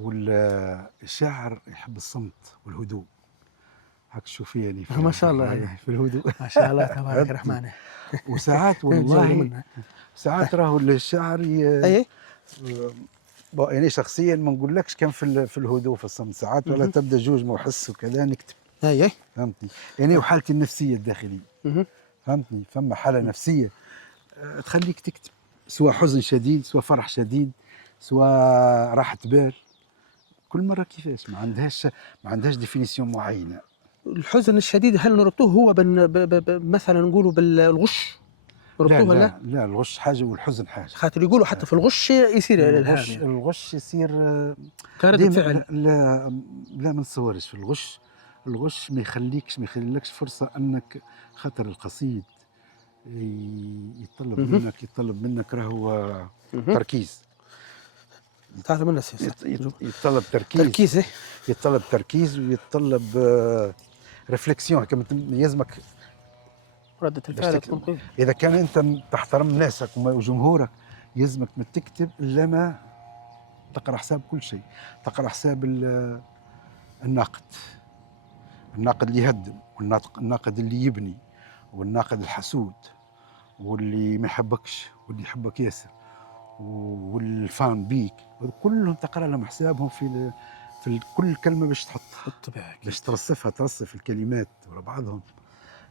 والشاعر يحب الصمت والهدوء هاك شوفي يعني ما شاء الله في الهدوء ما شاء الله تبارك الرحمن وساعات والله ساعات راهو الشاعر يعني شخصيا ما نقولكش كان في الهدوء في الصمت ساعات ولا تبدا جوج محس وكذا نكتب فهمتني يعني وحالتي النفسيه الداخليه فهمتني فما حاله نفسيه تخليك تكتب سواء حزن شديد سواء فرح شديد سواء راحه بال كل مره كيفاش ما عندهاش ديفينيسيون معينه. الحزن الشديد هل نربطوه هو مثلا نقولوا بالغش نربطوه لا الغش حاجه والحزن حاجه خاطر يقولوا حتى في الغش يصير الغش يصير كردة فعل لا ما نتصورش في الغش الغش ما يخليلكش فرصة أنك خاطر القصيد اهم، يتطلب منك راهو اهم. تركيز. تعال من السياسة. يتطلب تركيز، تركيز إيه؟ يتطلب تركيز ويتطلب ريفليكسيون. كما يلزمك ردة باش الفعل تكون تكتب. قوية. اذا كان انت تحترم ناسك وجمهورك، يلزمك ما تكتب الا ما تقرا حساب كل شيء، تقرا حساب الناقد، الناقد اللي يهدم، والناقد اللي يبني، والناقد الحسود، واللي ما يحبكش واللي يحبك ياسر، والفان بيك، كلهم تقرا لهم حسابهم في كل كلمه باش تحطها، بالطبع أكيد. باش ترصفها، ترصف الكلمات ورا بعضهم.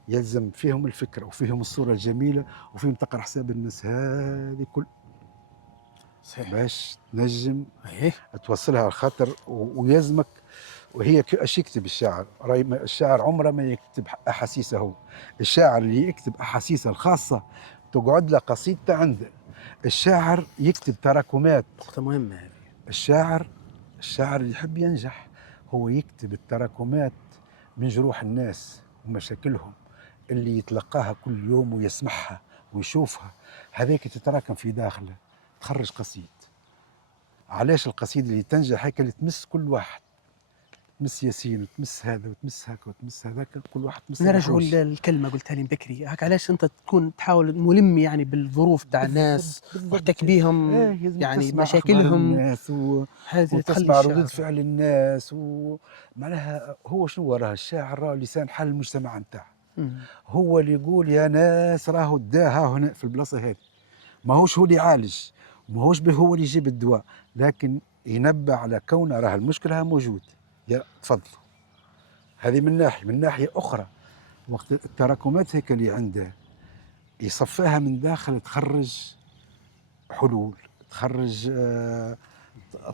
يلزم فيهم الفكره وفيهم الصوره الجميله وفيهم تقرا حساب الناس هذه كل صحيح. باش تنجم أيه. توصلها على خاطر ويلزمك. وهي اش يكتب الشاعر؟ راي الشاعر عمره ما يكتب احاسيسه هو. الشاعر اللي يكتب احاسيسه الخاصه تقعد له قصيدته عنده. الشاعر يكتب تراكمات. نقطة مهمة هذه. الشاعر اللي يحب ينجح هو يكتب التراكمات من جروح الناس ومشاكلهم اللي يتلقاها كل يوم ويسمعها ويشوفها، هذيك تتراكم في داخله تخرج قصيد. علاش القصيدة اللي تنجح هيك اللي تمس كل واحد، تمس ياسين وتمس هذا وتمس هكا وتمس هذاك، كل واحد تمس نرجعوا الحوش. الكلمة قلتها لي بكري، هاك علاش أنت تكون تحاول ملم يعني بالظروف تاع الناس، بالضبط. محتك بيهم لازم يعني تسمع اخبار مشاكلهم، الناس هذه تخلي وتسمع ردود الشعر. فعل الناس معناها هو شنو راه الشاعر؟ راه لسان حال المجتمع نتاعه. مم. هو اللي يقول يا ناس راهو الداء هنا في البلاصه هذه. ماهوش هو اللي يعالج، ماهوش به هو اللي يجيب الدواء، لكن ينبه على كون راه المشكله موجود. يا تفضلوا. هذه من ناحيه. من ناحيه اخرى وقت التراكمات هيك اللي عنده يصفاها من داخل، تخرج حلول، تخرج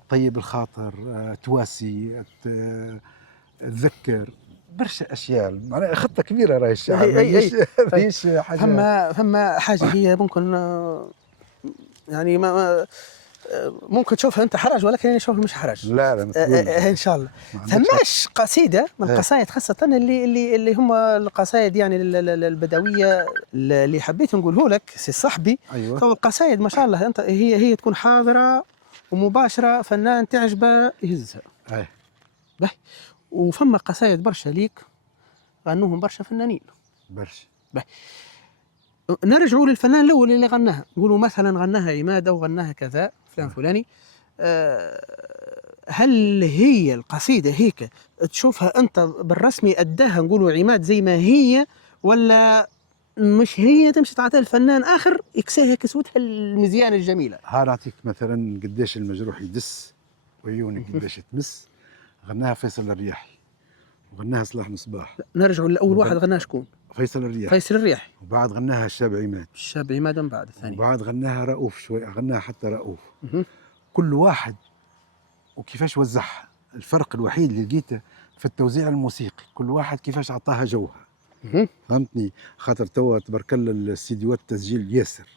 طيب الخاطر، تواسي، تذكر برشا اشياء. معناها خطه كبيره راهي الشعر، أي. ماهيش حاجه. فما حاجة هي ممكن يعني ممكن تشوفها أنت حرج، ولكن أنا أشوفها مش حرج. لا لا ما تقول إن شاء الله. ما عندكش حق. ثماش قصيدة من القصائد خاصة اللي هم القصائد يعني البدوية اللي حبيت نقوله لك سي صاحبي. ايوه تو القصائد ما شاء الله أنت هي تكون حاضرة ومباشرة، فنان تعجبه يهزها. اي به. وفما قصائد برشا ليك غنوهم برشا فنانين. برشا. به. نرجعوا للفنان الأول اللي غناها، نقولوا مثلا غناها عماد أو غناها كذا فلان فلاني. هل هي القصيدة هيك تشوفها أنت بالرسمي أداها نقولوا عماد زي ما هي، ولا مش هي تمشي تعطيها الفنان آخر يكساها كسوتها المزيانة الجميلة؟ ها نعطيك مثلا قداش المجروح يدس وعيونك قداش تمس. غناها فيصل الرياحي وغناها صلاح نصباح. نرجع لأول واحد غناها شكون؟ فيصل الرياحي. فيصل الرياحي. وبعد غناها الشاب عماد. الشاب عماد من بعد الثاني. وبعد غناها رؤوف شوي، غناها حتى رؤوف. مه. كل واحد وكيفاش وزعها. الفرق الوحيد اللي لقيته في التوزيع الموسيقي، كل واحد كيفاش عطاها جوها. مه. فهمتني؟ خاطر توا تبارك الله الاستديوهات التسجيل ياسر،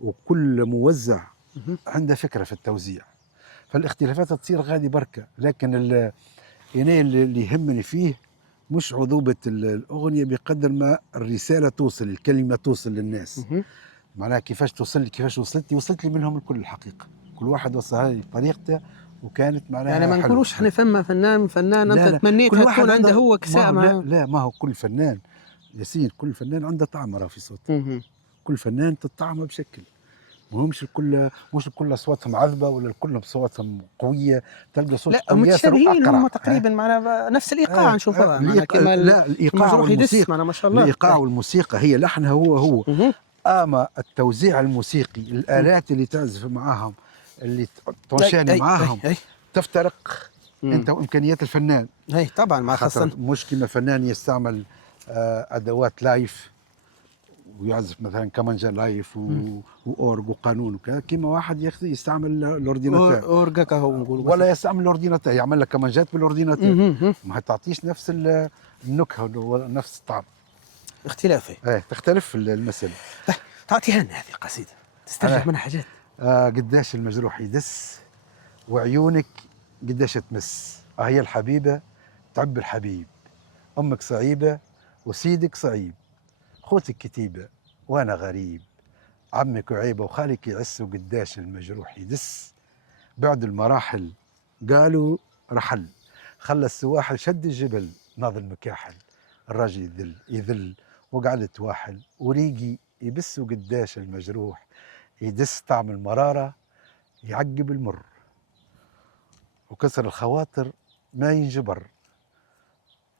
وكل موزع مه. عنده فكره في التوزيع، فالاختلافات تصير غادي بركه. لكن اللي يهمني فيه مش عذوبه الاغنيه بقدر ما الرساله توصل، الكلمه توصل للناس. مه. معناها كيفاش توصل لي، كيفاش وصلت لي منهم الكل الحقيقه. كل واحد وصلها لي بطريقته وكانت معناها يعني ما حلوة. نقولوش احنا فما فنان لا انت لا تمنيتها تكون عنده هو كساء لا مع. لا، ما هو كل فنان ياسين، كل فنان عنده طعم في صوته. مه. كل فنان تطعمه بشكل. مش الكل اصواتهم عذبه ولا الكل اصواتهم قويه. تلقى صوت لا قوي ياسر متشابهين هم واقرع. تقريبا معنا نفس الايقاع نشوفها معنا كما لا الايقاع المجروح يدس والموسيقى. معنا ما شاء الله. الايقاع والموسيقى هي لحنها هو. مه. اما التوزيع الموسيقي، الالات اللي تعزف معاهم، اللي تنشاني معاهم أي. تفترق. انت وامكانيات الفنان. اي طبعا مع خاصة مش كما فنان يستعمل ادوات لايف ويعزف مثلا كمانجا لايف واورج وقانون وكذا، كيما واحد يستعمل الاورديناتور اورجا كهو نقول ولا يستعمل الاورديناتور، يعمل لك كمانجات بالاورديناتور. ما تعطيش نفس النكهه ونفس الطعم. اختلافي. تختلف المسألة. تعطيها لنا هذه القصيدة تسترجع منها حاجات. قداش المجروح يدس وعيونك قداش تمس. هي الحبيبة تعب الحبيب أمك صعيبة وسيدك صعيب، خوتك كتيبة وأنا غريب، عمك وعيبة وخالك يعس وقداش المجروح يدس، بعد المراحل قالوا رحل، خلى السواحل شد الجبل ناض المكاحل، الراجل يذل يذل وقعدت واحل وريقي يبس وقداش المجروح يدس، طعم المرارة يعقب المر وكسر الخواطر ما ينجبر،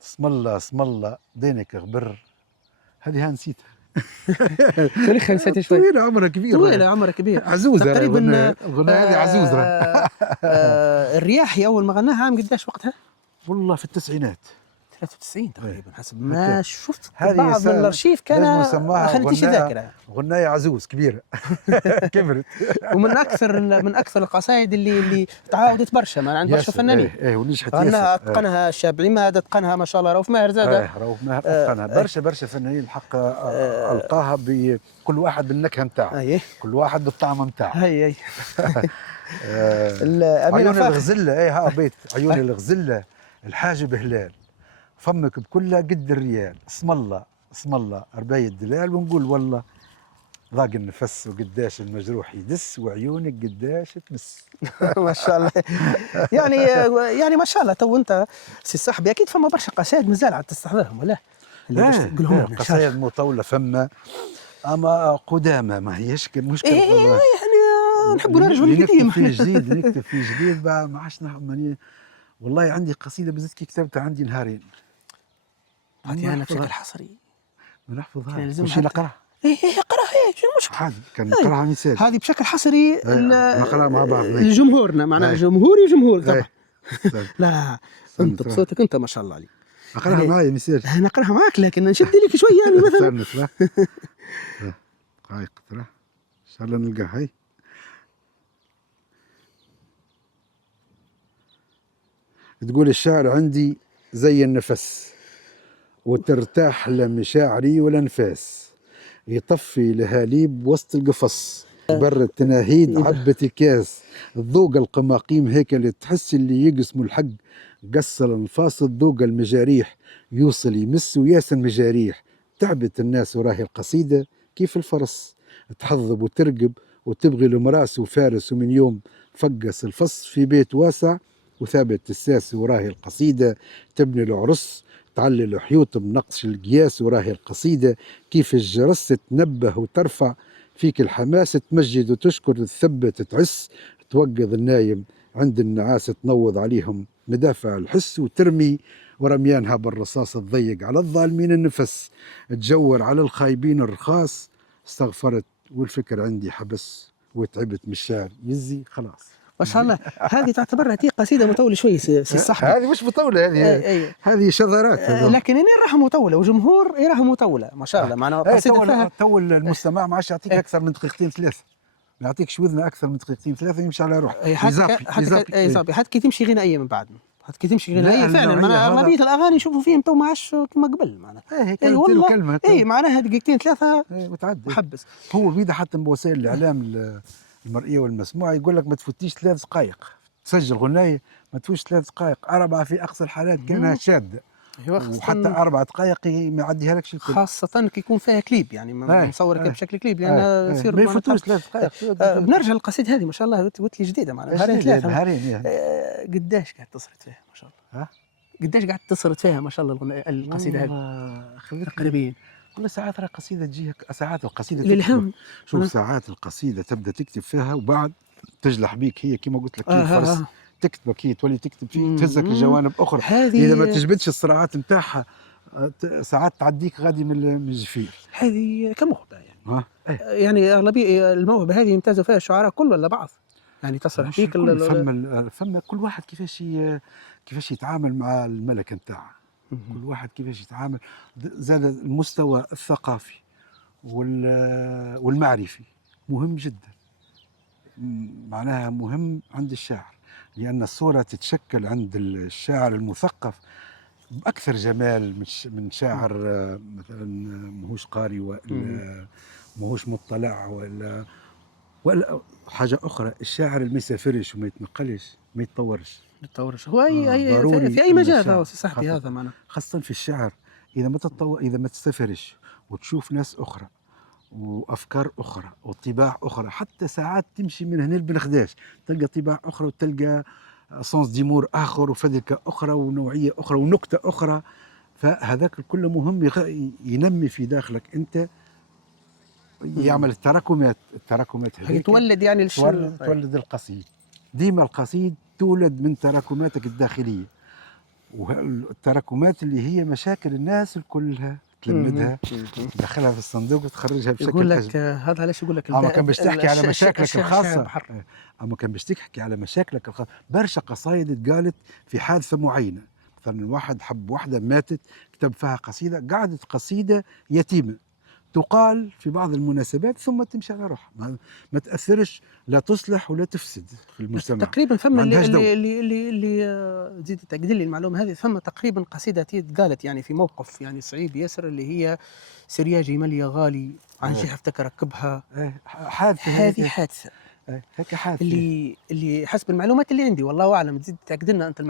اسم الله اسم الله دينك غبر. هذه نسيتها. تاريخها نسيت شوي. طويلة عمرها كبير. طويلة عمرها كبير. عزوزة تقريبا الغناية هذه عزوزة. الرياحي أول ما غناها عام قداش وقتها؟ والله في التسعينات 93 تقريبا حسب ما شفت هذه بعض من الارشيف كان ما خلتنيش ذاكره. غناية عزوز كبيرة. كبرت. ومن اكثر القصائد اللي تعاودت برشا ما عند برشا فنانين. ايه ونجحت ياسر. اتقنها الشاب عماد، اتقنها ما شاء الله رؤوف ماهر زاد. رؤوف ماهر اتقنها. برشا فنانين الحق القاها بكل واحد بالنكهه نتاعه، كل واحد بالطعم نتاعه. اي عيون الغزله. ها بيت عيون الغزله الحاجب هلال، فمك بكلها قد الريال، اسم الله اسم الله رباية الدلال، ونقول والله ضاق النفس وقداش المجروح يدس وعيونك قداش تمس. ما شاء الله. يعني ما شاء الله. تو انت سي صاحبي اكيد فما برشا قصائد مازال عاد تستحضرهم ولا؟ قصائد مطولة فما اما قدامى ما هيش مشكلة. يعني نحبوا نرجعوا للقديم. نكتب في جديد ما عادش والله عندي قصيدة بزيت كي كتبتها عندي نهارين. عطيها بشكل حصري. ما نحفظها. مش نقراها. اقراها شو المشكلة؟ عادي كان نقراها مثال. هذه بشكل حصري نقراها مع بعض. لجمهورنا معناها جمهوري وجمهور طبعا. لا انت بصوتك انت ما شاء الله عليك. اقراها معي مثال. انا اقراها معك لكن نشد لك شوي يعني مثلا. هاي قطرة ان شاء الله نلقاها. هاي تقول الشعر عندي زي النفس وترتاح لمشاعري والانفاس، يطفي لهاليب وسط القفص، بر التناهيد عبت الكاس، الذوق القماقيم هيك اللي تحس اللي يقسموا الحق، قص الانفاس الذوق المجاريح، يوصل يمس وياس المجاريح، تعبت الناس وراهي القصيدة كيف الفرس، تحظب وترقب وتبغي لمراس وفارس، ومن يوم فقس الفص في بيت واسع وثابت الساس، وراهي القصيدة تبني العرس، تعلل الحيوط بنقش القياس، وراهي القصيدة كيف الجرس تنبه وترفع فيك الحماس، تمجد وتشكر تثبت تعس، توقظ النايم عند النعاس، تنوض عليهم مدافع الحس، وترمي ورميانها بالرصاص تضيق على الظالمين النفس، تجور على الخايبين الرخاص، استغفرت والفكر عندي حبس، وتعبت من الشعر يزي خلاص. ما شاء الله. هذه تعتبر قصيده مطوله شوي سي صاحبي. هذه مش مطوله، هذه شذرات. لكن انا راها مطوله وجمهور راها مطوله ما شاء الله. معناها قصيده فيها طول المستمع ما عادش يعطيك اكثر من دقيقتين ثلاثه، ما يعطيكش وذنه اكثر من دقيقتين ثلاثه يمشي على روحه. حتى كي تمشي غنائيه من بعد، حتى كي تمشي غنائيه فعلا معناها اغلبيه الاغاني نشوفوا فيهم تو ما عادش كما قبل معناها. والله كلمه معناها دقيقتين ثلاثه وتعدي وحبس. هو بيدا حتى بوسائل الاعلام المرئيه والمسموعه يقول لك ما تفوتيش 3 دقائق تسجل غنايه، ما تفوتش 3 دقائق، 4 في اقصى الحالات كانها شاده. وحتى 4 دقائق ما يعديها لكش الكل، خاصة كي يكون فيها كليب يعني مصورة بشكل كليب، لأن يصير ما يفوتوش 3 دقائق. بنرجع للقصيدة هذه ما شاء الله ولت لي جديدة معناها نهارين ثلاثة. قداش قاعد تصرت فيها ما شاء الله؟ قداش قاعد تصرت فيها ما شاء الله القصيدة هذه؟ تقريبا والله ساعات القصيدة تجيك، ساعات القصيدة الإلهام. شوف ساعات القصيدة تبدأ تكتب فيها وبعد تجلح بيك هي كما قلت لك كيف فرس تكتبك هي تولي تكتب فيه تهزك لجوانب أخرى. إذا ما تجبدش الصراعات نتاعها ساعات تعديك غادي من الجفير. هذه كموهبة يعني. يعني أغلبية الموهبة هذه يمتاز فيها الشعراء كل ولا بعض؟ يعني تصرح فيك فما كل واحد كيفاش يتعامل مع الملكة نتاعها، كل واحد كيفاش يتعامل، زاد المستوى الثقافي والمعرفي مهم جدا، معناها مهم عند الشاعر، لأن الصورة تتشكل عند الشاعر المثقف بأكثر جمال من شاعر مثلا ماهوش قاري ولا ماهوش مطلع ولا ولا حاجة أخرى، الشاعر اللي ما يسافرش وما يتنقلش ما يتطورش. التطور هو أي ضروري في أي أن مجال هو الشعر صاحبي هذا معناه. خاصة في الشعر، إذا ما تتطور، إذا ما تسافرش وتشوف ناس أخرى وأفكار أخرى وطباع أخرى، حتى ساعات تمشي من هنا لبن خداش تلقى طباع أخرى وتلقى سونس ديمور آخر وفذكة أخرى ونوعية أخرى ونكتة أخرى. فهذاك الكل مهم ينمي في داخلك أنت، يعمل التراكمات هي هذيك تولد يعني الشعر. تولد القصيد. ديما القصيد تولد من تراكماتك الداخلية، والتراكمات اللي هي مشاكل الناس كلها تلمدها تدخلها في الصندوق وتخرجها بشكل يقول لك أجمل. هذا علاش يقول لك اما كان باش تحكي على مشاكلك الخاصة، بحر. اما كان باش تحكي على مشاكلك الخاصة، برشا قصايد اتقالت في حادثة معينة. مثلا واحد حب واحدة ماتت، كتب فيها قصيدة، قعدت قصيدة يتيمة تقال في بعض المناسبات ثم تمشي على روحها، ما تأثرش، لا تصلح ولا تفسد في المجتمع. تقريبا ثم ما اللي عندهاش دور. تزيد تأكد لي المعلومة هذه، ثم تقريبا قصيدة قالت يعني في موقف يعني صعيب ياسر، اللي هي سرياجي مالية غالي عن شيء افتكر ركبها. حادثة هذه حادثة هيك حادثة. اللي حسب المعلومات اللي عندي، والله اعلم، تزيد تاكد لنا انت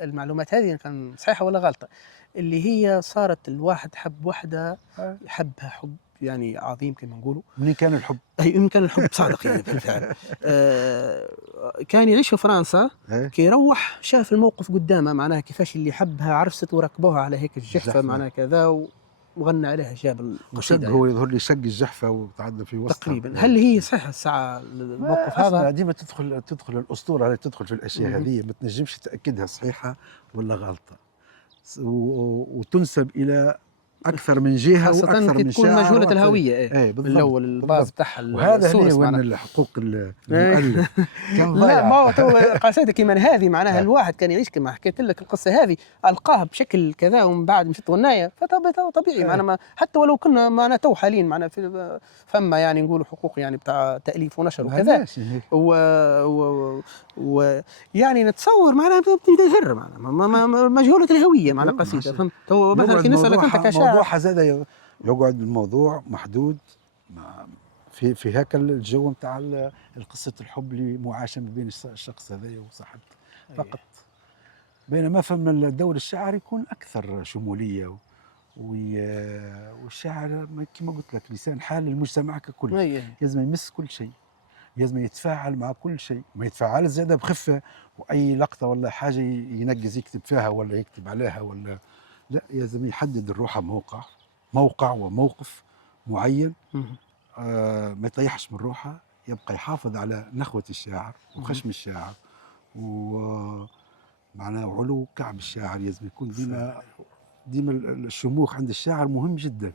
المعلومات هذه كان صحيحه ولا غلطه، اللي هي صارت الواحد حب وحده يحبها حب يعني عظيم كما نقولوا. منين كان الحب؟ اي من كان الحب صادق يعني بالفعل. كان يعيش في فرنسا، كي يروح شاف الموقف قدامه، معناها كيفاش اللي حبها عرست وركبوها على هيك الجحفه معناها كذا، وغنى عليها جاب القصيده. هو يظهر لي شق الجحفه وتعدى في وسطها تقريبا. هل هي صحيح الساعه الموقف هذا؟ ديما تدخل الاسطوره، تدخل في الاشياء هذه، ما تنجمش تاكدها صحيحه ولا غلطه، وتنسب الى اكثر من جهه واكثر من تكون شاعر مجهوله الهويه. بالضبط. الاول الباز تاعها، وهذا هنا وين الحقوق المؤلف كان ضايع. لا، ما هو قصيده كيما هذه معناها الواحد كان يعيش كما حكيت لك القصه هذه، القاها بشكل كذا ومن بعد مشت غنايه، فطبيعي معنا حتى ولو كنا معنا تو حاليا معنا في فما يعني نقولوا حقوق يعني بتاع تاليف ونشر وكذا، يعني نتصور معناها بدا يفر معناها مجهوله الهويه معناها قصيده. فهمت؟ تو مثلا كي نسالك انت كشاعر، موضوعها زاد يقعد الموضوع محدود في هيك الجو نتاع قصه الحب اللي معاشه ما بين الشخص هذايا وصاحبته فقط. بينما فما الدور الشعري يكون اكثر شموليه، والشاعر كما قلت لك لسان حال المجتمع ككل، لازم يمس كل شيء، لازم يتفاعل مع كل شيء، ما يتفاعل زيادة بخفه، واي لقطه ولا حاجه ينقز يكتب فيها ولا يكتب عليها ولا لا، لازم يحدد الروح موقع وموقف معين. ما يطيحش من روحه، يبقى يحافظ على نخوة الشاعر وخشم الشاعر ومعناه علو كعب الشاعر. لازم يكون ديما الشموخ عند الشاعر مهم جدا،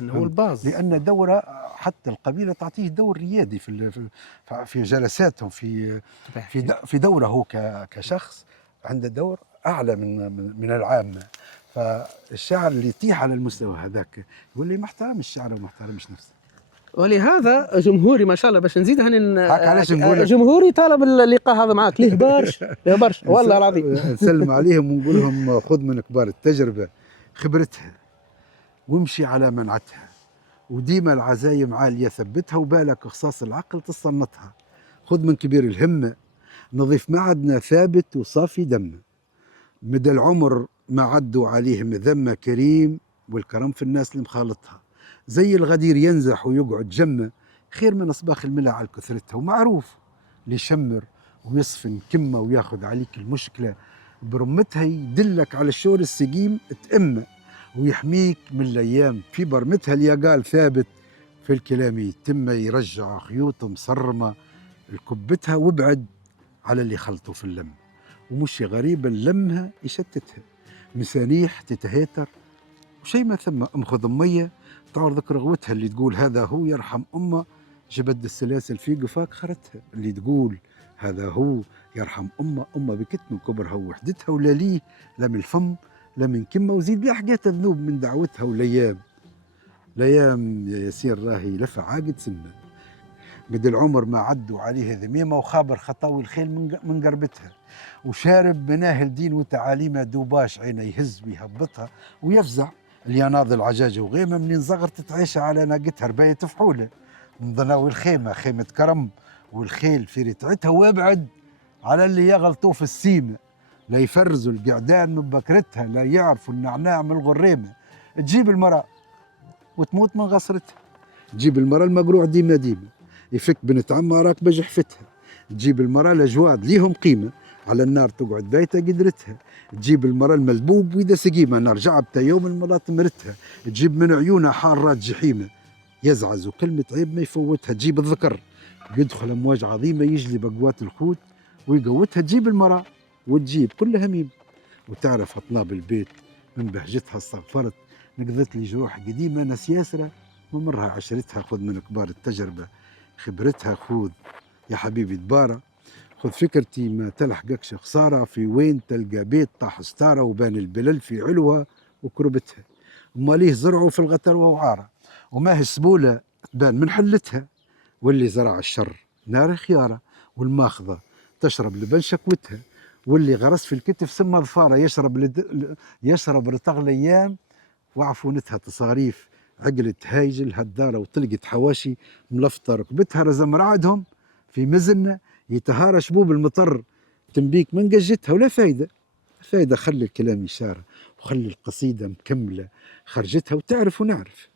هو الباز، لأن دوره حتى القبيلة تعطيه دور ريادي في جلساتهم، في دوره هو كشخص عنده دور أعلى من العامة. فالشاعر اللي يطيح على المستوى هذاك يقول لي ما احترم الشعر وما احترمش نفسه. ولهذا جمهوري ما شاء الله باش نزيد علاش نقول لك جمهوري طالب اللقاء هذا معك ليه برشا والله العظيم. نسلم عليهم ونقول لهم خذ من كبار التجربة خبرتها وامشي على منعتها، وديما العزايم عالية ثبتها، وبالك خصاص العقل تصنتها. خذ من كبير الهمة نظيف معدنا ثابت وصافي دم، مدى العمر ما عدوا عليه مذمة كريم، والكرم في الناس اللي مخالطها. زي الغدير ينزح ويقعد جمة، خير من أصباخ الملا على كثرتها. ومعروف اللي يشمر ويصفن كمة وياخذ عليك المشكلة برمتها، يدلك على الشور السقيم تأمة، ويحميك من الأيام في برمتها. اليقال ثابت في الكلام يتم، يرجع خيوط مصرمة الكبتها، وابعد على اللي خلطوا في اللم، ومش غريبا لمها يشتتها. مسانيح تتهاتر وشي ما ثم أمخذ أمية تعرضك رغوتها، اللي تقول هذا هو يرحم أمه جبد السلاسل في قفاك خرتها. اللي تقول هذا هو يرحم أمه بكت من كبرها ووحدتها، ولا ليه لا من الفم لا من كمة، وزيد بها حقات الذنوب من دعوتها. والأيام يا ياسين راهي لفع عاقد سنة، مد العمر ما عدوا عليه ذميمة، وخابر خطاوي الخيل من قربتها. وشارب مناهل دين وتعاليمه دوباش عينه يهز ويهبطها ويفزع. اليناض العجاجة وغيمة منين صغرت تعيش على ناقتها رباية فحولة، نظنوا الخيمة خيمة كرم، والخيل في رتعتها، وابعد على اللي يغلطوا في السيمة، لا يفرزوا القعدان من بكرتها، لا يعرفوا النعناع من الغريمة. تجيب المرأة وتموت من غصرتها، تجيب المرأة المقروع ديما ديما، يفك بنت عمها راكبة جحفتها، تجيب المرأة الأجواد ليهم قيمة، على النار تقعد بايتة قدرتها، تجيب المرأة الملبوب وإذا سقيمة نار جعبتها يوم المرات مرتها، تجيب من عيونها حارات جحيمة، يزعز وكلمة عيب ما يفوتها، تجيب الذكر يدخل أمواج عظيمة يجلب أقوات الحوت ويقوتها، تجيب المرأة وتجيب كلها ميم، وتعرف أطناب البيت من بهجتها استغفرت، نقضت لي جروح قديمة ناس ياسرة ومرها عشرتها، خذ من كبار التجربة خبرتها، خذ يا حبيبي دبارة، خذ فكرتي ما تلحقكش خسارة، في وين تلقى بيت طاح ستارة وبان البلل في علوها وكربتها، أما ليه زرعوا في الغتر ووعارة، وما هي سبولة تبان من حلتها، واللي زرع الشر نار خيارة، والماخذة تشرب لبن شكوتها، واللي غرس في الكتف سما ظفارة، يشرب رتغ الأيام وعفونتها، تصاريف عقلة هايجل هدارة وطلقت حواشي ملفطة، ركبتها رزم رعدهم في مزنة يتهارى شبوب المطر، تنبيك من قجتها ولا فايدة، فايدة خلي الكلام إشارة وخلي القصيدة مكملة خرجتها، وتعرف ونعرف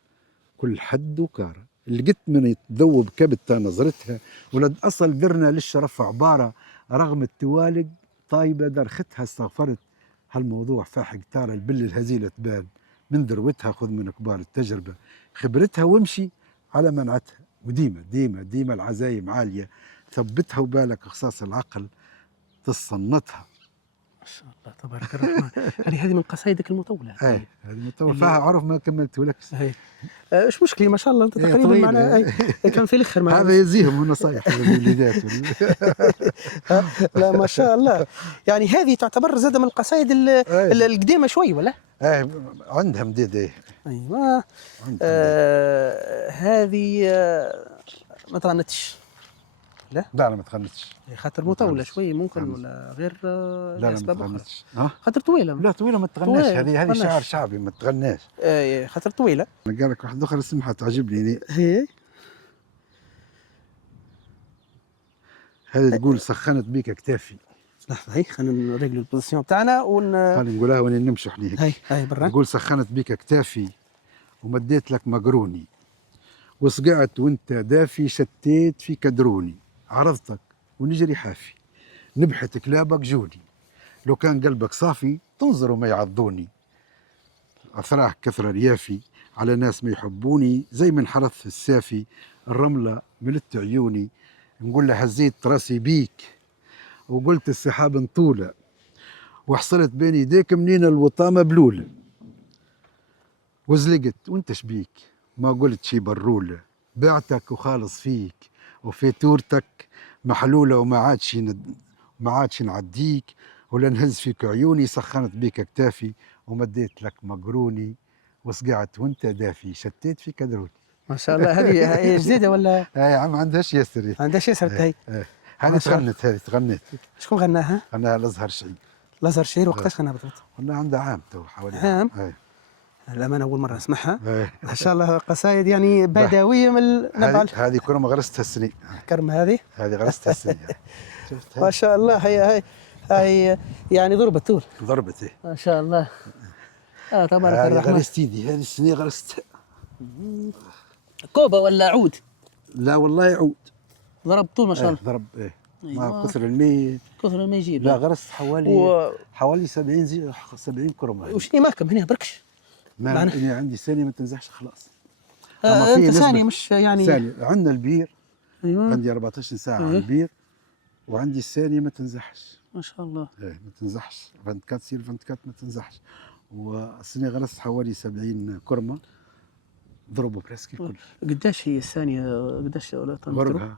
كل حد وكارة، لقيت من يتذوب كبتها نظرتها، ولد أصل درنا للشرف عبارة، رغم التوالق طايبة درختها استغفرت، هالموضوع فاحق تارى البل الهزيلة تبان من ذروتها، خذ من كبار التجربة خبرتها وامشي على منعتها، وديما ديما ديما العزايم عالية ثبتها، وبالك اخصاص العقل تصنتها. ما شاء الله تبارك الرحمن. هذه من قصائدك المطولة. اي هذه مطولة فيها عرف ما كملته لك. ايش مشكلة ما شاء الله انت تقريبا معنا كان في الاخر معنا. هذا يزيهم النصائح للوليدات. لا ما شاء الله، يعني هذه تعتبر زاد من القصائد القديمة شوي ولا؟ عندها مديد. ايوه هذه ما تغنتش. لا لا ما تغنتش خاطر مطولة شوي ممكن ولا غير لا ما تغنتش خاطر طويلة. لا طويلة ما تغناش، هذه شعر شعبي ما تغناش. خاطر طويلة. قال لك واحد اخر اسمها تعجبني هي هذه تقول سخنت بيك اكتافي. لحظة هي خلينا نريقلوا البوزيسيون تاعنا خلينا نقولها وين نمشوا احنا هيك. هي برا. تقول سخنت بيك اكتافي ومديت لك مقروني، وصقعت وانت دافي شتيت في كدروني، عرضتك ونجري حافي نبحت كلابك جوني، لو كان قلبك صافي تنظر وما يعضوني، أفراح كثر ريافي على ناس ما يحبوني، زي من حرث السافي الرملة ملت عيوني، نقول له هزيت راسي بيك وقلت السحاب انطولة، وحصلت بين يديك منين الوطامة بلولة، وزلقت وانت شبيك ما قلت شي برولة، بعتك وخالص فيك وفي تورتك محلولة، ما عادش نعديك ولا نهز فيك عيوني، سخنت بيك اكتافي ومديت لك مقروني، وصقعت وانت دافي شتيت في كدروني. ما شاء الله. هذه جديدة ولا؟ يا عم عندهاش ياسر. عندهاش ياسر هي. هذه تغنت. شكون غناها؟ غناها الازهر شعيب. الازهر شعيب وقتاش غناها بالضبط؟ والله عندها عام تو حوالي عام. الأمانة أول مرة أسمعها. ما شاء الله قصايد يعني بدوية من النبع. هذه كرمة غرستها السنة. كرمة هذه غرستها السنة. ما شاء الله. هي يعني ضربت طول. ضربت ما شاء الله. تبارك الرحمن. غرست هذه السنة غرستها. كوبا ولا عود؟ لا والله عود. ضرب طول ما شاء الله. ضرب ما كثر الماء يجيب. لا غرست حوالي 70 كرمة. وشني ماكم هنا بركش؟ ما أنا عندي ثانية ما تنزحش خلاص. أنت ثانية مش يعني ثانية. عندنا البير. أيوة. عندي 14 ساعة على البير، وعندي الثانية ما تنزحش. ما شاء الله. ما تنزحش 24 سير 24 ما تنزحش. والسنة غرست حوالي 70 كرمة ضربوا بريسكي كل. قداش هي الثانية؟ قداش غربها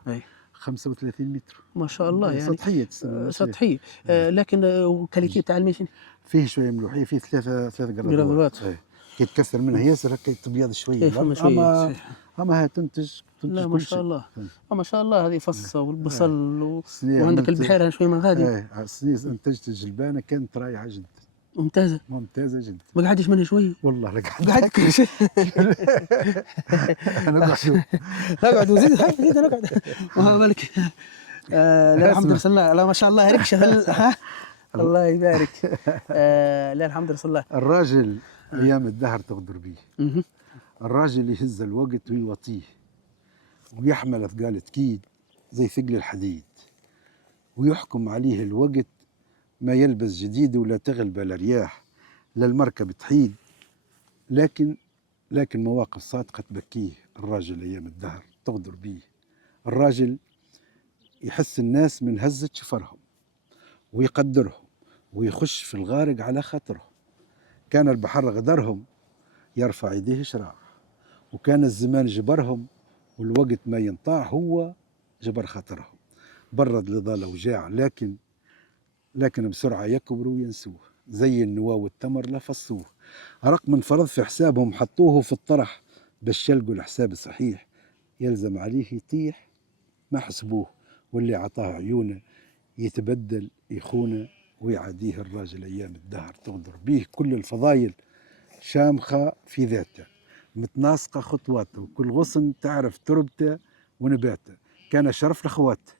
35 متر. ما شاء الله. يعني سطحية. لكن كاليتي تاع الماء فيه شوية ملوحية، فيه ثلاث قرارات. يتكسر منها ياسر هكا تبيض شوية. أما تنتج لا ما شاء الله. ما شاء الله. هذه فصة والبصل وعندك البحيرة شوي من غادي. السنين انتجت الجلبانة كانت رائعة جدا. ممتازه جدا. ما قعدتش منها شويه والله لك قعدت كل شيء. نقعد وزيد زيد نقعد ما بالك. لا الحمد لله لا ما شاء الله ركشه ها الله يبارك. لا الحمد لله. الراجل ايام الدهر تغدر به. الراجل يهز الوقت ويوطيه ويحمل ثقال تكيد زي ثقل الحديد، ويحكم عليه الوقت ما يلبس جديد ولا تغلب الرياح لا المركب تحيد. لكن مواقف صادقة تبكيه. الراجل أيام الدهر تغدر بيه. الراجل يحس الناس من هزة شفرهم ويقدرهم ويخش في الغارق على خاطرهم. كان البحر غدرهم يرفع يديه شراع، وكان الزمان جبرهم والوقت ما ينطاع هو جبر خاطرهم. برد لظى وجاع لكن بسرعة يكبروا وينسوه، زي النواة والتمر لا فصوه. رقم فرض في حسابهم حطوه في الطرح باش يلقوا الحساب الصحيح. يلزم عليه يطيح ما حسبوه، واللي عطاه عيونه يتبدل يخونه ويعاديه. الراجل أيام الدهر تغدر بيه. كل الفضايل شامخة في ذاته، متناسقة خطواته، وكل غصن تعرف تربته ونباته. كان شرف لخواته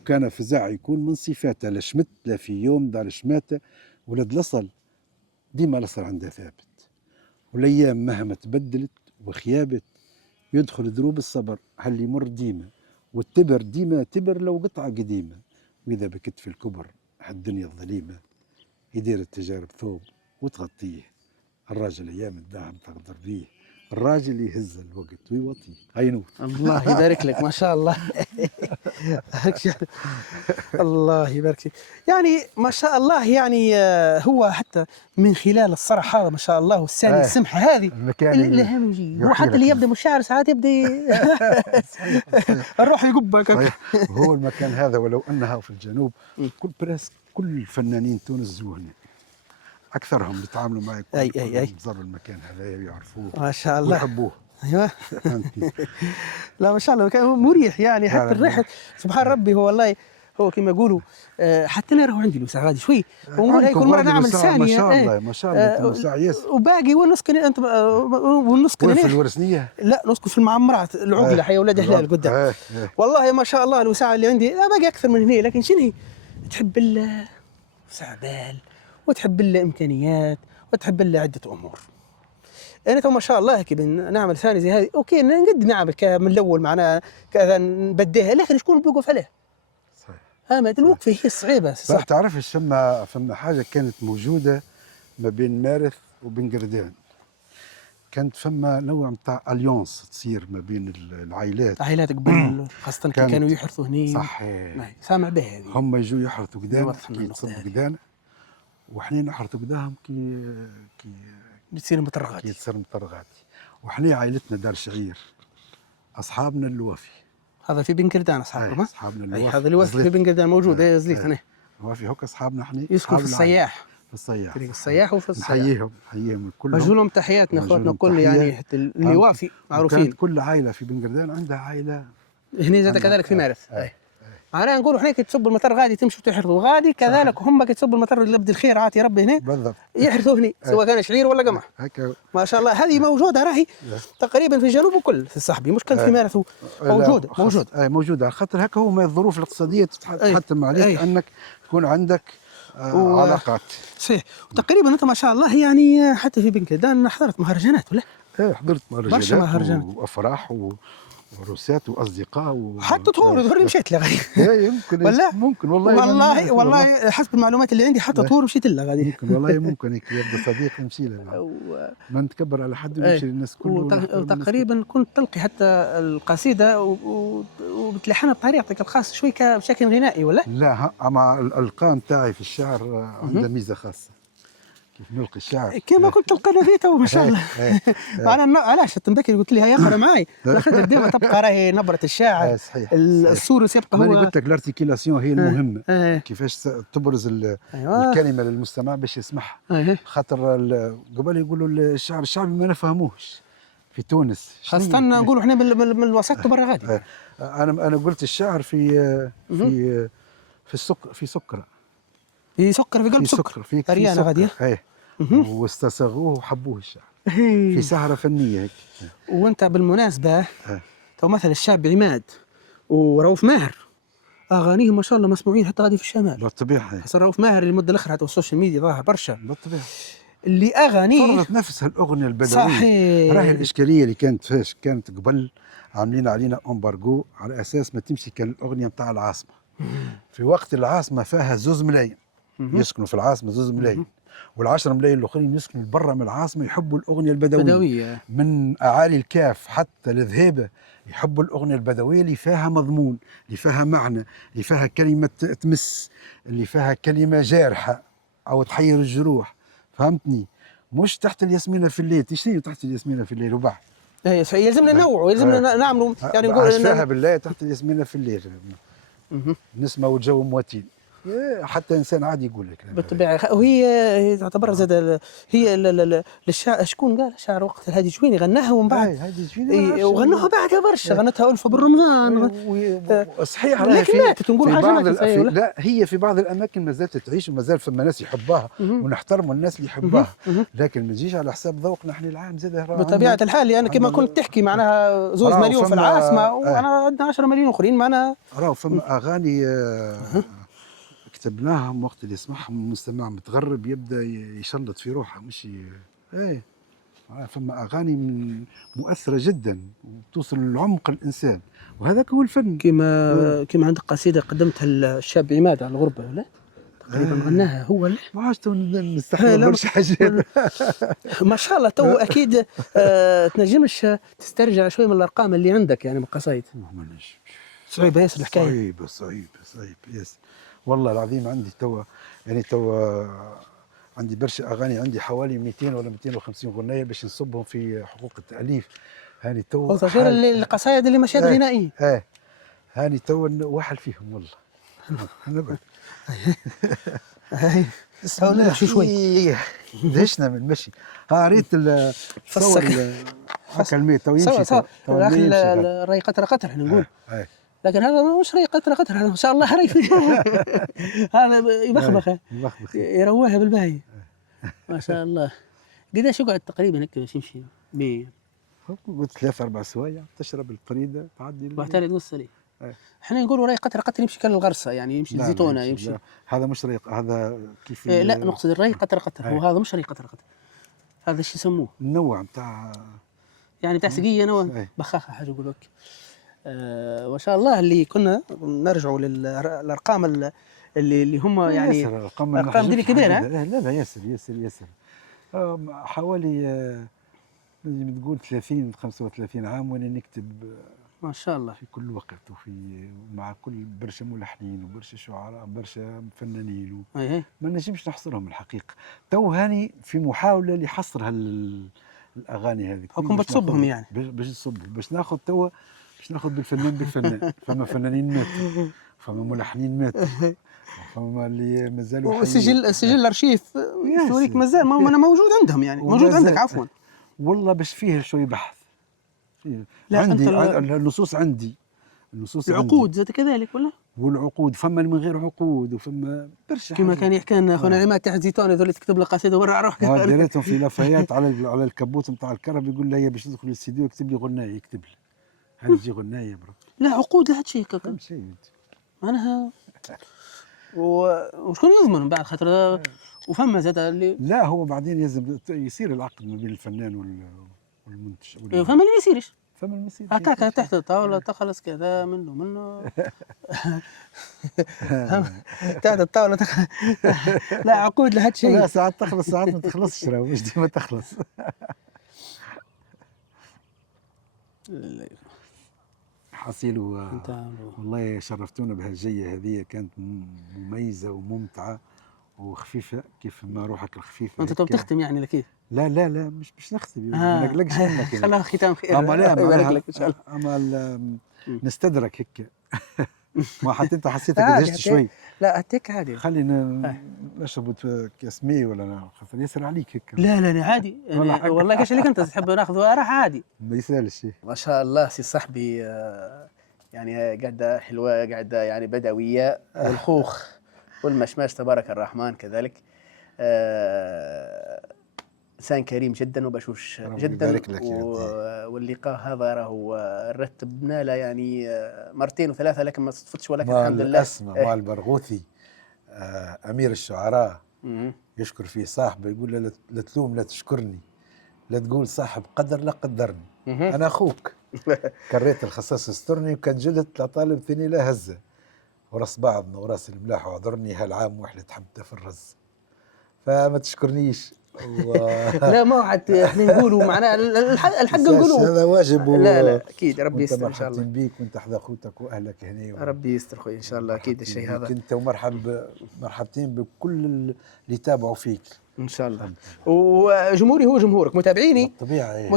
وكان فزاع يكون من صفاته. لا شمت لا في يوم دار شماته، ولد الأصل ديما الأصل عنده ثابت. والأيام مهما تبدلت وخيابت يدخل دروب الصبر هل يمر ديما، والتبر ديما تبر لو قطعة قديمة. وإذا بكت في الكبر هالدنيا الظليمة يدير التجارب ثوب وتغطيه. الراجل أيام الدهر تغدر بيه. الراجل يهز الوقت ويوطيه. هاي نور. الله يبارك لك ما شاء الله. الله يبارك فيك. يعني ما شاء الله يعني هو حتى من خلال الصرح هذا ما شاء الله والساني السمحة هذه اللي هم يجي هو حتى اللي يبدا مشاعر ساعات يبدا الروح يقبك. هو المكان هذا ولو انها في الجنوب كل فنانين تونس زوهنا اكثرهم بيتعاملوا معي. اي زاروا المكان هذا ويعرفوه ما شاء الله ويحبوه. ايوه. لا ما شاء الله مكان مريح يعني حتى الريحه سبحان ربي. هو والله هو كما يقولوا حتى انا راهو عندي الوسع غادي شوي ونقول هاي كل مره نعمل ثانيه. ما شاء الله ما شاء الله الوسع ياسر. وباقي ونسكن انت ونسكن في الورسنيه. لا نسكن في المعمرات العقله حي اولاد هلال قدام. والله ما شاء الله الوسع اللي عندي باقي اكثر من هنا. لكن شنو هي تحب وسع بال وتحب الامكانيات وتحب عده امور. انا تو ما شاء الله كي نعمل ثاني زي هذه اوكي نقد نعمل من الاول معناها كذا نبديها، لكن شكون بيوقف عليه؟ صحيح. ما الوقفه هي الصعيبه صح. تعرف فما حاجه كانت موجوده ما بين مارث وبين قردان. كانت فما نوع نتاع اليونس تصير ما بين العائلات قبل خاصه كانوا يحرثوا هني. صحيح. سامع به هذه. هم يجوا يحرثوا قدام كي تصب قدام وحنا نحرثوا قداهم كي تصير مطرغاتي. وحنا عائلتنا دار شعير اصحابنا اللوافي. هذا في بن كردان اصحابنا. اصحابنا اللوافي. هذا اللوافي في بن كردان موجود. زليت انا. اللوافي هوك اصحابنا احنا. يسكن في الصياح. طريق الصياح وفي الصياح. نحييهم كلهم. نجولهم تحياتنا اخواتنا الكل يعني حتى اللوافي معروفين. كل عائله في بن كردان عندها عائله. هنا زاد كذلك في مارث. معناها نقولوا احنا كي تصب المطر غادي تمشوا تحرثوا غادي كذلك هم كي تصب المطر اللي بدي الخير عاتي ربي هنا بالضبط يحرثوا هنا سواء كان شعير ولا قمح. ما شاء الله هذه موجوده راهي تقريبا في الجنوب وكل في الصحبي مش كان في مارث موجوده على خاطر هكا هو الظروف الاقتصاديه تتحتم عليك انك تكون عندك علاقات. صحيح. وتقريبا انت ما شاء الله يعني حتى في بن كردان حضرت مهرجانات ولا؟ حضرت مهرجانات وافراح وعروسات واصدقاء حتى طور مشيت لها غادي. يمكن ولا ممكن والله حسب المعلومات اللي عندي حتى طور مشيت لها غادي. ممكن والله ممكن هيك يبدا صديق نمشي له ما نتكبر على حد ونمشي للناس كلهم. تقريبا كنت تلقي حتى القصيده وبتلحنها بطريقتك الخاصه شوي بشكل غنائي ولا؟ لا مع الالقاء نتاعي في الشعر عندها ميزه خاصه كيف نلقي الشعر كما كنت تلقى فيه ما شاء الله. انا علاش تنبكي قلت لي يقرا معي خاطر ديما تبقى راهي نبره الشاعر. صحيح. السورس يبقى هو. انا قلت لك الارتيكيلاسيون هي المهمه. كيفاش تبرز الكلمه للمستمع باش يسمعها. خاطر قبل يقولوا الشعر الشعبي ما نفهموش في تونس خاصه نقولوا احنا من الوسط برا غادي. انا قلت الشعر في سكره. في سكر في قلب سكر في ريانه غاديه. واستصاغوه وحبوه الشعب في سهرة فنية هيك. وانت بالمناسبة تو مثل الشعب عماد ورؤوف ماهر اغانيهم ما شاء الله مسموعين حتى غادي في الشمال بالطبيعة. حسن رؤوف ماهر اللي المده الاخرى على السوشيال ميديا ظاهر برشا بالطبيعة اللي اغانيه فرضت نفسها الأغنية البدوية. صحيح. راهي الإشكالية اللي كانت فاش كانت قبل عاملين علينا امبارجو على أساس ما تمشي كان الأغنية متاع العاصمة. في وقت العاصمة فيها 2 ملايين يسكنوا في العاصمة 2 ملايين، وال10 ملايين الآخرين يسكنوا برا من العاصمة يحبوا الأغنية البدوية. من أعالي الكاف حتى الذهيبة يحبوا الأغنية البدوية اللي فيها مضمون، اللي فيها معنى، اللي فيها كلمة تمس، اللي فيها كلمة جارحة أو تحير الجروح. فهمتني؟ مش تحت الياسمينة في الليل. تشتري تحت الياسمينة في الليل وبعد يلزمنا نوع، يلزمنا نعملوا يعني نقول عشفاها بالله تحت الياسمينة في الليل نسمة والجو مواتين. حتى انسان عادي يقول لك بالطبيعه. وهي تعتبر زاد هي للشاعر شكون قال الشاعر وقت الهادي جويني غناها ومن بعد وغنوها بعدها برشا غنتها ألفة بالرمضان صحيح. لكن ماتت نقول حاجه لا هي في بعض الاماكن ما زالت تعيش وما زال فما ناس يحبها ونحترموا الناس اللي يحبها، لكن ما تجيش على حساب ذوقنا احنا العام زاد. بطبيعه الحال لان كما كنت تحكي معناها 2 مليون في العاصمه وانا عندنا 10 مليون اخرين معناها راهو فما اغاني كتبناهم وقت اللي يسمعهم المستمع متغرب يبدا يشلط في روحه مش ايه. فما اغاني مؤثره جدا وتوصل لعمق الانسان، وهذاك هو الفن. كما عندك قصيده قدمتها الشاب عماد على الغربه ولا تقريبا غناها هو ولا ما عادش نستحمل برشا حاجات ما شاء الله. تو اكيد تنجمش تسترجع شوي من الارقام اللي عندك يعني من قصايد؟ صعيبه ياسر الحكايه. صعيبه ياسر والله العظيم. عندي توا عندي برشا اغاني، عندي حوالي 200 ولا 250 غنيه باش نصبهم في حقوق التاليف. هاني تو غير القصايد اللي مشاهد غنائيه. هاني تو واحد فيهم والله. نقعد استنى شوي دهشنا من المشي. ريت فصك هكا الميت تو يمشي. راي قطره احنا نقول لكن هذا مش ري قطره هذا ما شاء الله ري هذا يبخبخ يروها بالباهي ما شاء الله. قداش يقعد تقريبا هيك باش يمشي قلت 3-4 سوايع تشرب الفريده تعدي واحتاج تقص لي. احنا نقولوا راي قطره يمشي كالغرسه يعني يمشي الزيتونه يمشي. هذا مش ري هذا كيف لا نقصد الري قطره وهذا مش ري قطره هذا شو يسموه النوع نتاع يعني تاع سقيه نوع بخاخه حاجه يقول لك. ما شاء الله اللي كنا نرجعوا للارقام اللي هم يعني الارقام دي كبيره. لا ياسر حوالي لازم تقول 30-35 عام وانا نكتب ما شاء الله في كل وقت وفي مع كل برشا ملحنين وبرشا شعراء برشا فنانين ما نجمش نحصرهم الحقيقه. تو هاني في محاوله لحصر الاغاني هذه حكم بتصبهم يعني باش نصبهم باش ناخذ توا باش ناخذ بالفنان فما فنانين ماتوا فما ملحنين ماتوا فما اللي مازالوا السجل الارشيف يوريك مازال ما انا موجود عندهم يعني موجود عندك عفوا والله باش فيه شوي بحث. عندي النصوص العقود ذات كذلك ولا والعقود فما من غير عقود وفما برشا كما كان يحكي لنا خونا عماد تحت زيتون هذول تكتب له قصيده ورا روحك دريتهم في لافايات على الكبوت نتاع الكرب يقول لي باش تدخل الاستديو يكتب لي غنايه يكتب لي هل تجي غنايه برا لا عقود لا شيء كذا شيء معناها وشكون يضمن من بعد خاطر وفما زاد اللي لا هو بعدين لازم يصير العقد ما بين الفنان والمنتج فما اللي ما يصيرش فما المسير هكاك تحت الطاولة تخلص كذا منه تحت الطاولة لا عقود لا شيء. لا ساعات تخلص ساعات ما تخلصش راهو مش ديما تخلص. حصيل والله شرفتونا بهالجية هذه كانت مميزة وممتعة وخفيفة كيف ما روحك الخفيفة. انت تختم يعني لكيف؟ لا مش نختم ما نقلقش منك خليها ختام خير. اما لا يبارك لك ان شاء الله. اما نستدرك هيك ما حتى انت حسيتك دهشت شوي. لا هتيك عادي خلينا نشرب كاس مي ولا خاطر ياسر عليك هيك. لا عادي والله كاش اللي كنت تحب ناخذ راح عادي ما يسالش. ما شاء الله سي صاحبي يعني قاعده حلوه قاعده يعني بدويه والخوخ والمشماش تبارك الرحمن كذلك. انسان كريم جدا وبشوش ربي جدا يبارك لك يا ودي. واللقاء هذا راهو رتبنا له يعني مرتين وثلاثه لكن ما صدفتش، ولكن مع الحمد لله. الأسمى مع البرغوثي أمير الشعراء مهم. يشكر فيه صاحبه، يقول له لا تلوم لا تشكرني، لا تقول صاحب قدر لا قدرني، مهم. أنا أخوك. كريت الخصاص استرني، وكان جلت لا طالب ثاني لا هزة، وراس بعضنا وراس الملاح وعذرني، هالعام وحلة حبته في الرز، فما تشكرنيش. لا ما عاد احنا نقولوا معناها الحق نقولوا. هذا واجب. لا لا اكيد ربي وانت يستر ان شاء الله. مرحبتين بيك، وانت حدا اخوتك واهلك هنا ربي يستر خويا ان شاء الله اكيد مرحبتين الشيء هذا بيك انت، مرحبتين بكل اللي يتابعوا فيك ان شاء الله. وجمهوري هو جمهورك، متابعيني بالطبيعة،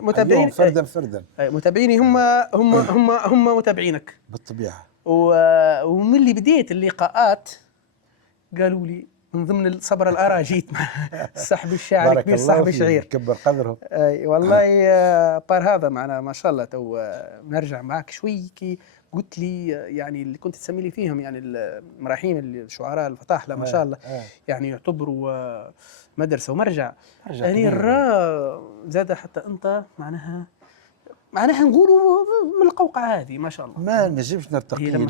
متابعيني فردا فردا. متابعيني هم متابعينك بالطبيعة. ومن اللي بديت اللقاءات قالوا لي من ضمن الصبر الأراجيت مع صاحب الشاعر بارك كبير، الله صاحب فيك، الشعير كبر قدره. والله بار هذا معنا ما شاء الله. تو نرجع معك شوي كي قلت لي يعني اللي كنت تسمي لي فيهم يعني المراحيم الشعراء الفطاحلة ما شاء الله يعني يعتبروا مدرسة ومرجع. يعني الرا زاد حتى أنت معناها نقولوا من القوقعة هذه ما شاء الله. ما نجمش نرتقي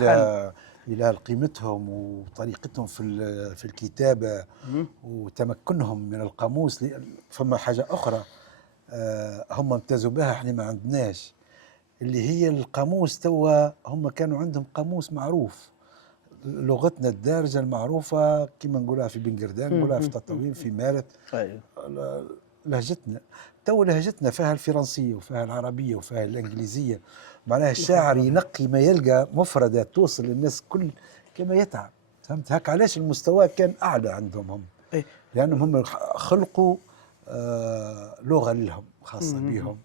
إلى قيمتهم وطريقتهم في الكتابة وتمكنهم من القاموس. فما حاجة أخرى هم امتازوا بها احنا ما عندناش، اللي هي القاموس. توا هم كانوا عندهم قاموس معروف، لغتنا الدارجة المعروفة كما نقولها في بنقردان، نقولها في تطاوين، في مارت. لهجتنا تو لهجتنا فيها الفرنسية وفيها العربية وفيها الإنجليزية. معناها الشاعر ينقي ما يلقى مفردات توصل للناس كل كما يتعب. فهمت هك علاش المستوى كان أعلى عندهم هم؟ لأنهم هم خلقوا لغة لهم خاصة بهم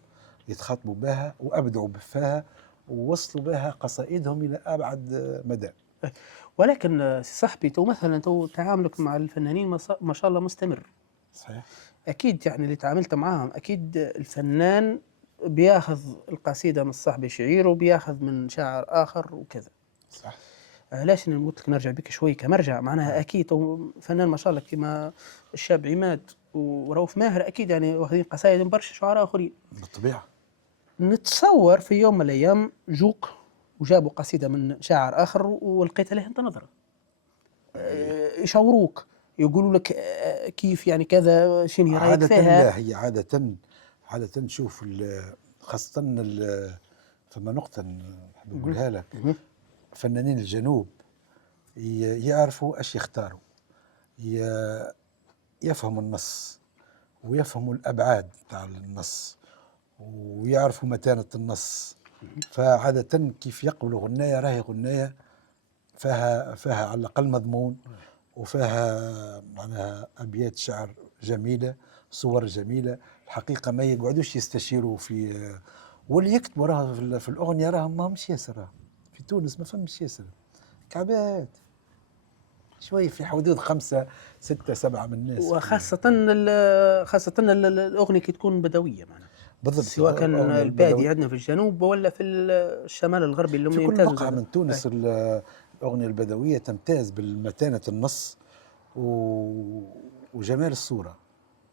يتخاطبوا بها وأبدعوا بفاها ووصلوا بها قصائدهم إلى أبعد مدى. ولكن صاحبي تو مثلا تعاملك مع الفنانين ما شاء الله مستمر. صحيح. أكيد يعني اللي تعاملت معاهم أكيد الفنان بياخذ القصيدة من صاحب شعير وبياخذ من شاعر آخر وكذا. صح. علاش أنا قلت لك نرجع بك شوي كمرجع، معناها أكيد فنان ما شاء الله كما الشاب عماد ورؤوف ماهر أكيد يعني واخذين قصائد من برشا شعراء آخرين. بالطبيعة. نتصور في يوم من الأيام جوك وجابوا قصيدة من شاعر آخر ولقيت له أنت نظرة، يشاوروك يقولوا لك كيف يعني كذا شنو رايك فيها؟ لا هي عادة نشوف خاصة فما نقطة نحب نقولها لك. فنانين الجنوب يعرفوا ايش يختاروا، يفهموا النص ويفهموا الابعاد تاع النص ويعرفوا متانة النص. فعادة كيف يقبلوا غناية راهي غناية فيها على الأقل مضمون وفيها معناها أبيات شعر جميلة، صور جميلة. الحقيقة ما يقعدوش يستشيروا في واللي يكتبوا راه في الأغنية راه ما همش ياسر. في تونس ما فهمش ياسر كعبات شوي في حدود 5 6 7 من الناس، وخاصة الأغنية كي تكون بدوية معنا بالضبط، سواء كان البادي عندنا في الجنوب ولا في الشمال الغربي اللي في كل بقعة من تونس. الأغنية البدوية تمتاز بالمتانة النص وجمال الصورة.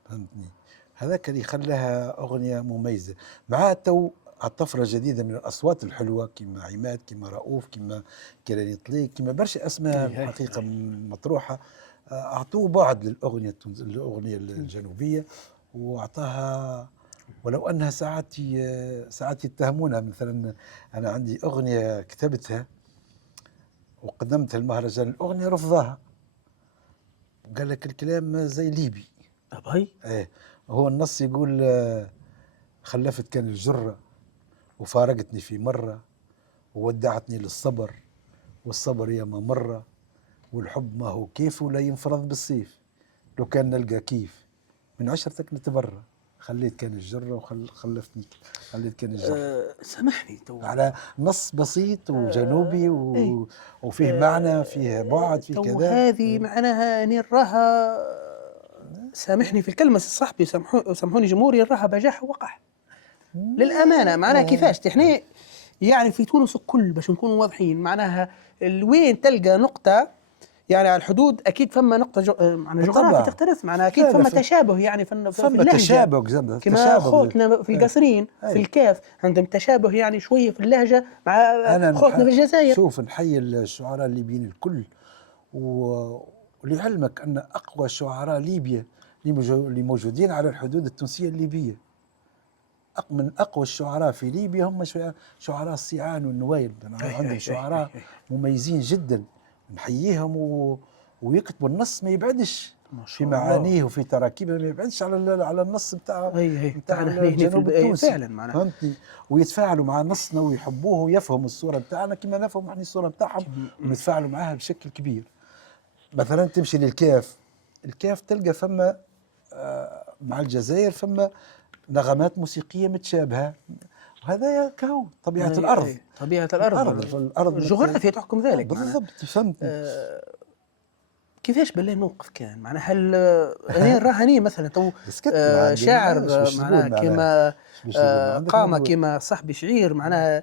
فهمتني؟ هذاك اللي خلاها أغنية مميزة. مع تو الطفرة الجديدة من الأصوات الحلوة كما عماد كما رؤوف كما كيراني طليق كما برشا أسماء الحقيقة مطروحة أعطوه بعد للأغنية الجنوبية وأعطاها. ولو أنها ساعات يتهمونها. مثلا أنا عندي أغنية كتبتها وقدمتها المهرجان، الأغنية رفضها وقال لك الكلام زي ليبي. أبي هو النص يقول خلفت كان الجرة وفارقتني في مرة وودعتني للصبر والصبر يا ما مرة والحب ما هو كيف ولا ينفرض بالصيف لو كان نلقى كيف من عشرتك نتبرى خليت كان الجرة وخلفتني خليت كان الجرة. سامحني على نص بسيط وجنوبي وفيه معنى فيه بعد فيه كذا. هذه معناها يعني نراها سامحني في الكلمة صاحبي سامحوني جمهوري نراها بجاح وقح للأمانة. معناها كيفاش احنا يعني في تونس الكل باش نكونوا واضحين معناها وين تلقى نقطة يعني على الحدود اكيد فما نقطه معناها بالطبع. جغرافيا تختلف، معناها اكيد لا لا فما تشابه يعني في فما اللهجه. تشابه زاد كما تشابه خوتنا في القصرين في الكاف عندهم تشابه يعني شويه في اللهجه مع خوتنا في الجزائر. شوف نحيي الشعراء الليبيين الكل، ولعلمك أن أقوى شعراء ليبيا اللي موجودين على الحدود التونسية الليبية، من أقوى الشعراء في ليبيا هم شعراء الصيعان والنوايل. عندهم شعراء مميزين جدا نحييهم، ويكتبوا النص ما يبعدش في معانيه وفي تراكيبه، ما يبعدش على النص نتاع الجنوب التونسي فعلا معناها. فهمتني، ويتفاعلوا مع نصنا ويحبوه ويفهموا الصورة نتاعنا كما نفهم احنا الصورة نتاعهم، ونتفاعلوا معها بشكل كبير. مثلا تمشي للكاف، الكاف تلقى فما مع الجزائر فما نغمات موسيقية متشابهة، وهذا كهو طبيعة الأرض. طبيعة الأرض الجغرافيا تحكم ذلك بالضبط. فهمت. كيفاش بالله الموقف كان معناها؟ هل هنا راهني مثلا تو شاعر معناها كما قام كما صاحبي شعير معناها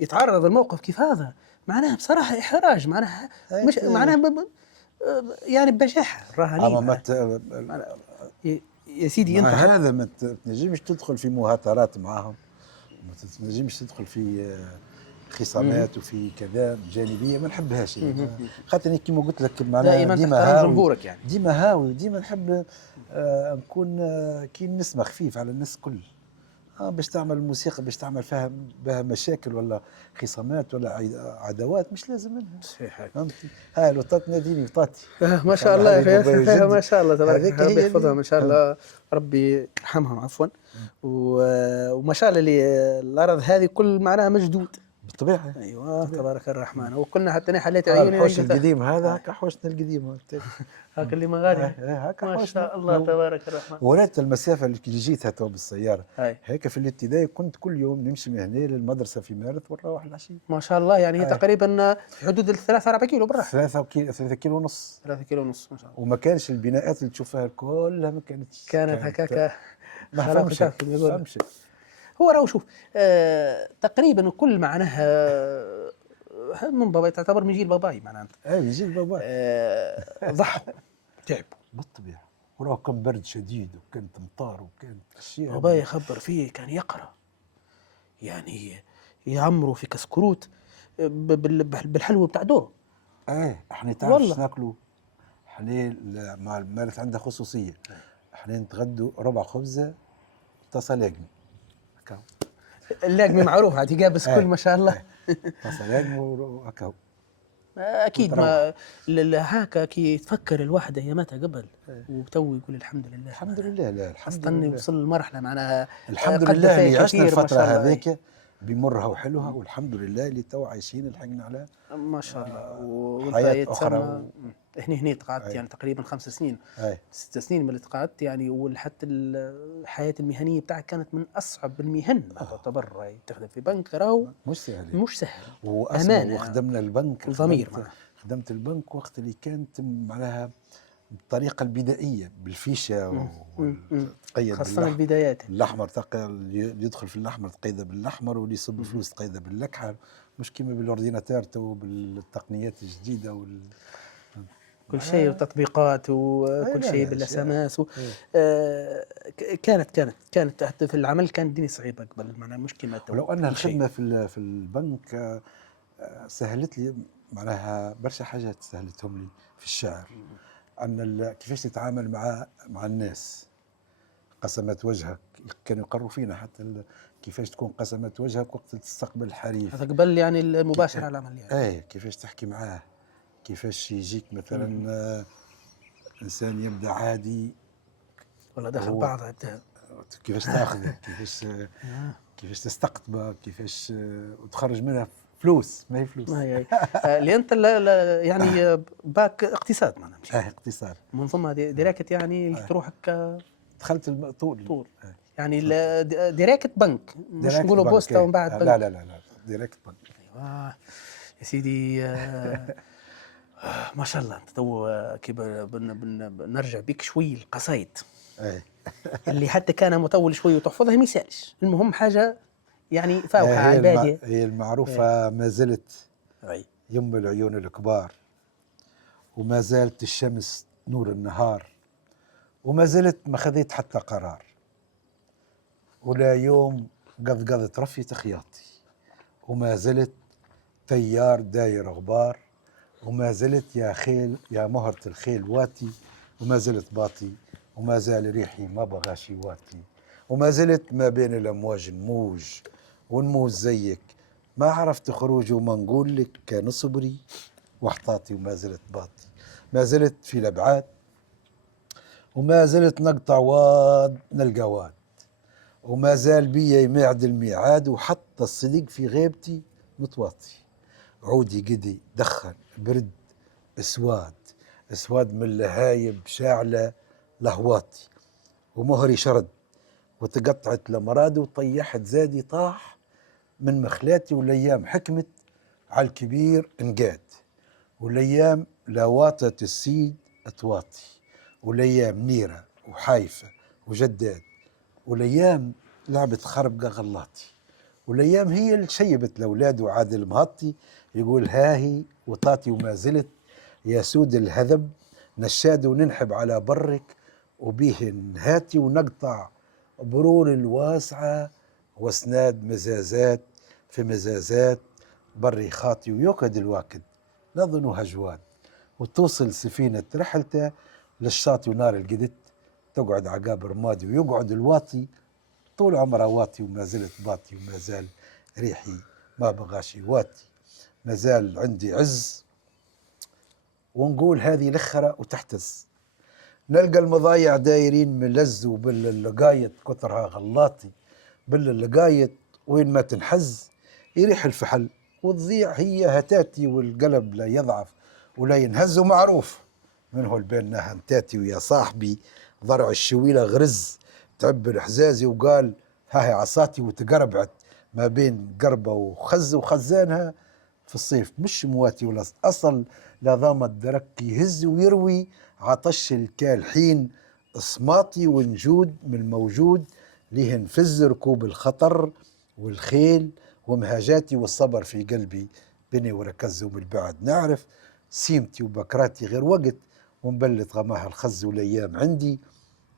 يتعرض الموقف كيف هذا، معناها بصراحة إحراج، معناها مش معناها يعني بجاحة راهني. يا سيدي انت هذا ما تنجمش تدخل في مهاترات معهم، ما تنجمش تدخل في خصامات وفي كذا جانبيه ما نحبهاش. خاطر كيما قلت لك معناها ديما هاوي جمهورك، يعني ديما هاوي وديما نحب نكون كي نسمع خفيف على الناس كل. باش تعمل الموسيقى باش تعمل فيها بها مشاكل ولا خصامات ولا عداوات مش لازم منها. صحيح. فهمتي؟ هاي الوطات ناديني وطاتي ما شاء الله يا اخي، ما شاء الله تبارك ربي يحفظهم ان شاء الله، ربي يرحمهم عفوا. وما شاء الله الارض هذه كل معناها مجدود بالطبيعه. ايوه تبارك الرحمن. وكنا حتى انا حليت عيوني الحوش القديم هذا هكا حوشنا القديم هكا اللي مغاري ما شاء الله تبارك الرحمن. ورات المسافه اللي جيتها تو بالسياره هيك في الابتدائي كنت كل يوم نمشي من هنا للمدرسه في مارث ونروح العشيه. ما شاء الله يعني هي تقريبا في حدود 3-4 كيلو برا. 3 كيلو ونص. 3 كيلو ونص ما شاء الله. وما كانش البناءات اللي تشوفها كلها ما كانت هكاك ما فهمش. هو راهو شوف تقريبا كل معناها من باباي تعتبر من جيل باباي معناها من جيل باباي ضحوا تعبوا بالطبيعه، وراه كان برد شديد وكانت امطار وكانت اشياء. باباي يخبر فيه كان يقرا يعني يعمروا في كسكروت بالحلو بتاع دوره. احنا تعرف ناكلوا احنا مع المارث عندها خصوصيه، احنا نتغدوا ربع خبزه طاسه لاقمه. اللاقمه معروف عاد يقابس كل ما شاء الله. طاسه لاقمه وهكا اكيد. ما هاكا كي تفكر الواحد اياماتها قبل وتو يقول الحمد لله الحمد لله. لا الحمد لله وصل لمرحله معناها الحمد لله اللي عشنا الفتره هذيك بمرها وحلوها، والحمد لله اللي تو عايشين لحقنا على ما شاء الله حياه اخرى. هنا تقاعدت يعني تقريبا 5 سنين 6 سنين من اللي تقاعدت يعني، وحتى الحياه المهنيه بتاعك كانت من اصعب المهن تعتبر. تخدم في بنك راهو مش سهل وأمانة. وخدمنا البنك ضمير خدمت البنك وقت اللي كانت معناها بالطريقه البدائيه بالفيشه وتقيد خاصه البدايات. الاحمر اللي يدخل في الاحمر تقيده بالاحمر، واللي يصب فلوس تقيده باللكحه، مش كيما بالاورديناتور تو بالتقنيات الجديده كل شيء وتطبيقات وكل شيء بالاس ام اس. كانت حتى في العمل كانت الدنيا صعيبه قبل معناها مش كيما ولو ان الخدمه في البنك سهلت لي معناها برشا حاجات، سهلتهم لي في الشعر. ان كيفاش تتعامل مع الناس، قسمت وجهك كانوا يقروا فينا حتى كيفاش تكون قسمت وجهك وقت تستقبل الحريف. هذا قبل يعني المباشر على العمل يعني. كيفاش تحكي معاه، كيفاش يجيك مثلا انسان يبدا عادي ولا دخل بعض يبدا كيفاش تاخذه، كيفاش تستقطبه، كيفاش وتخرج منها فلوس ما هي فلوس. اللي انت يعني باك اقتصاد معناها اقتصاد من ثم دراكه يعني تروحك دخلت طول يعني دراكه بنك مش نقولوا بوسطه ومن بعد بنك. لا دراكه بنك. ايوه يا سيدي. ما شاء الله انت تو كي بنرجع بك شوي القصايد اللي حتى كان مطول شوي وتحفظها ما يسالش، المهم حاجه يعني فاوقه على الباديه. هي المعروفه ما زلت يم العيون الكبار وما زالت الشمس نور النهار، وما زلت ما خذيت حتى قرار، ولا يوم قضقضت رفية خياطي، وما زلت تيار داير غبار، وما زلت يا خيل يا مهرة الخيل واتي، وما زلت باطي، وما زال ريحي ما بغاش يواتي، وما زلت ما بين الأمواج نموج ونموج زيك، ما عرفت خروج وما نقول لك كان صبري واحتاطي، وما زلت باطي، ما زلت في الأبعاد، وما زلت نقطع واد نلقى واد، وما زال بيا يميعد الميعاد، وحتى الصديق في غيبتي متواطي، عودي قدي دخن برد اسواد، اسواد من لهايب شاعلة لهواطي، ومهري شرد وتقطعت لمراد، وطيحت زادي طاح من مخلاتي، والايام حكمت على الكبير انقاد، والايام لواطة السيد اتواطي، والايام نيرة وحايفة وجداد، والايام لعبت خربقة غلاطي، والايام هي اللي شيبت الاولاد، وعادل مهطي يقول هاهي وطاطي، وما زلت يا سود الهذب نشاد وننحب على برك، وبيه نهاتي ونقطع برور الواسعة، واسناد مزازات في مزازات بري خاطي، ويوكد الواكد نظنها جواد، وتوصل سفينة رحلته للشاطئ، ونار القدت تقعد عقاب رمادي، ويقعد الواطي طول عمره واطي، وما زلت باطي، وما زال ريحي ما بغاش يواتي، ما زال عندي عز، ونقول هذه الأخرة وتحتز، نلقى المضايع دايرين من لز، وباللقايط كثرها غلاطي، باللقايط وين ما تنحز يريح الفحل، وتضيع هي هتاتي، والقلب لا يضعف ولا ينهز، ومعروف منه البين هنتاتي، ويا صاحبي ضرع الشويلة غرز تعب الحزازي، وقال هاي عصاتي، وتقربعت ما بين قربة وخز، وخزانها في الصيف مش مواتي ولا أصل، لا ضام الدرك يهز ويروي عطش الكالحين، إصماتي ونجود من الموجود ليه نفز ركوب الخطر والخيل، ومهاجاتي والصبر في قلبي بني وركز، ومن بعد نعرف سيمتي وبكراتي غير وقت، ومبلت غماها الخز، والايام عندي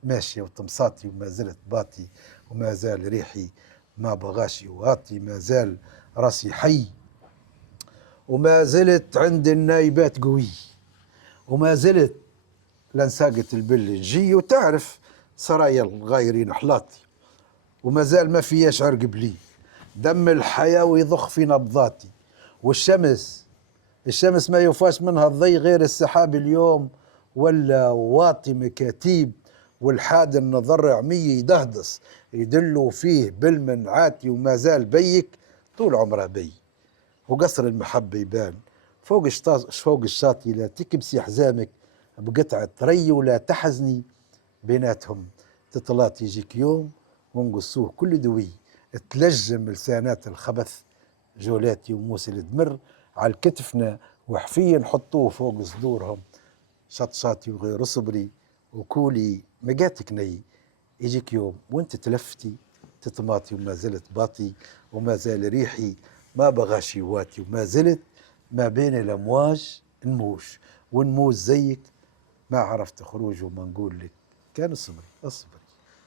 ماشيه وتمصاتي، وما زلت باطي، وما زال ريحي ما بغاش يواطي، ما زال راسي حي، وما زلت عند النايبات قوي، وما زلت لنساقة البلنجي، وتعرف سرايا الغايرين حلاطي، وما زال ما فياش عرق بلي، دم الحياة ويضخ في نبضاتي، الشمس ما يوفاش منها الضي غير السحاب اليوم، ولا واطي مكاتيب، والحاد النضر عمي يدهدس يدلوا فيه بالمنعاتي، وما زال بيك طول عمره بي، وقصر المحبة يبان فوق الشاطئ، لا تكبسي حزامك بقطعة ري، ولا تحزني بيناتهم تطلات، يجيك يوم ونقصوه كل دوي، تلجم لسانات الخبث جولاتي، وموسل دمر على الكتفنا، وحفية نحطوه فوق صدورهم، شطشاطي وغير صبري وكولي مقاتك ني، يجيك يوم وانت تلفتي تطماطي، وما زلت باطي، وما زال ريحي ما بغاش يواتي، وما زلت ما بين الامواج نموش ونموج زيك، ما عرفت خروج، وما نقول لك كان اصبري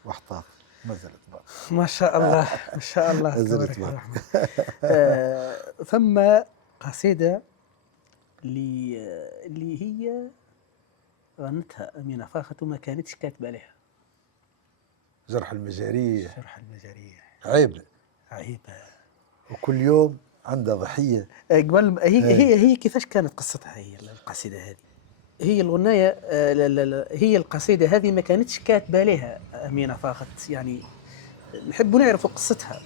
واحتاطي، ما زلت باطي. ما شاء الله ما شاء الله ما زلت تبارك باطي. الرحمن. ثم قصيدة اللي هي غنتها أمينة فاخت وما كانتش كاتبة لها، جرح المجاريح شرح المجاريح. عيب، عيبة. وكل يوم عنده ضحية. قبل إيه. هي كيفاش كانت قصتها هي القصيدة هذه؟ هي الغناية لا هي القصيدة هذه ما كانتش كاتبة لها أمينة فاخت، يعني نحب نعرف قصتها،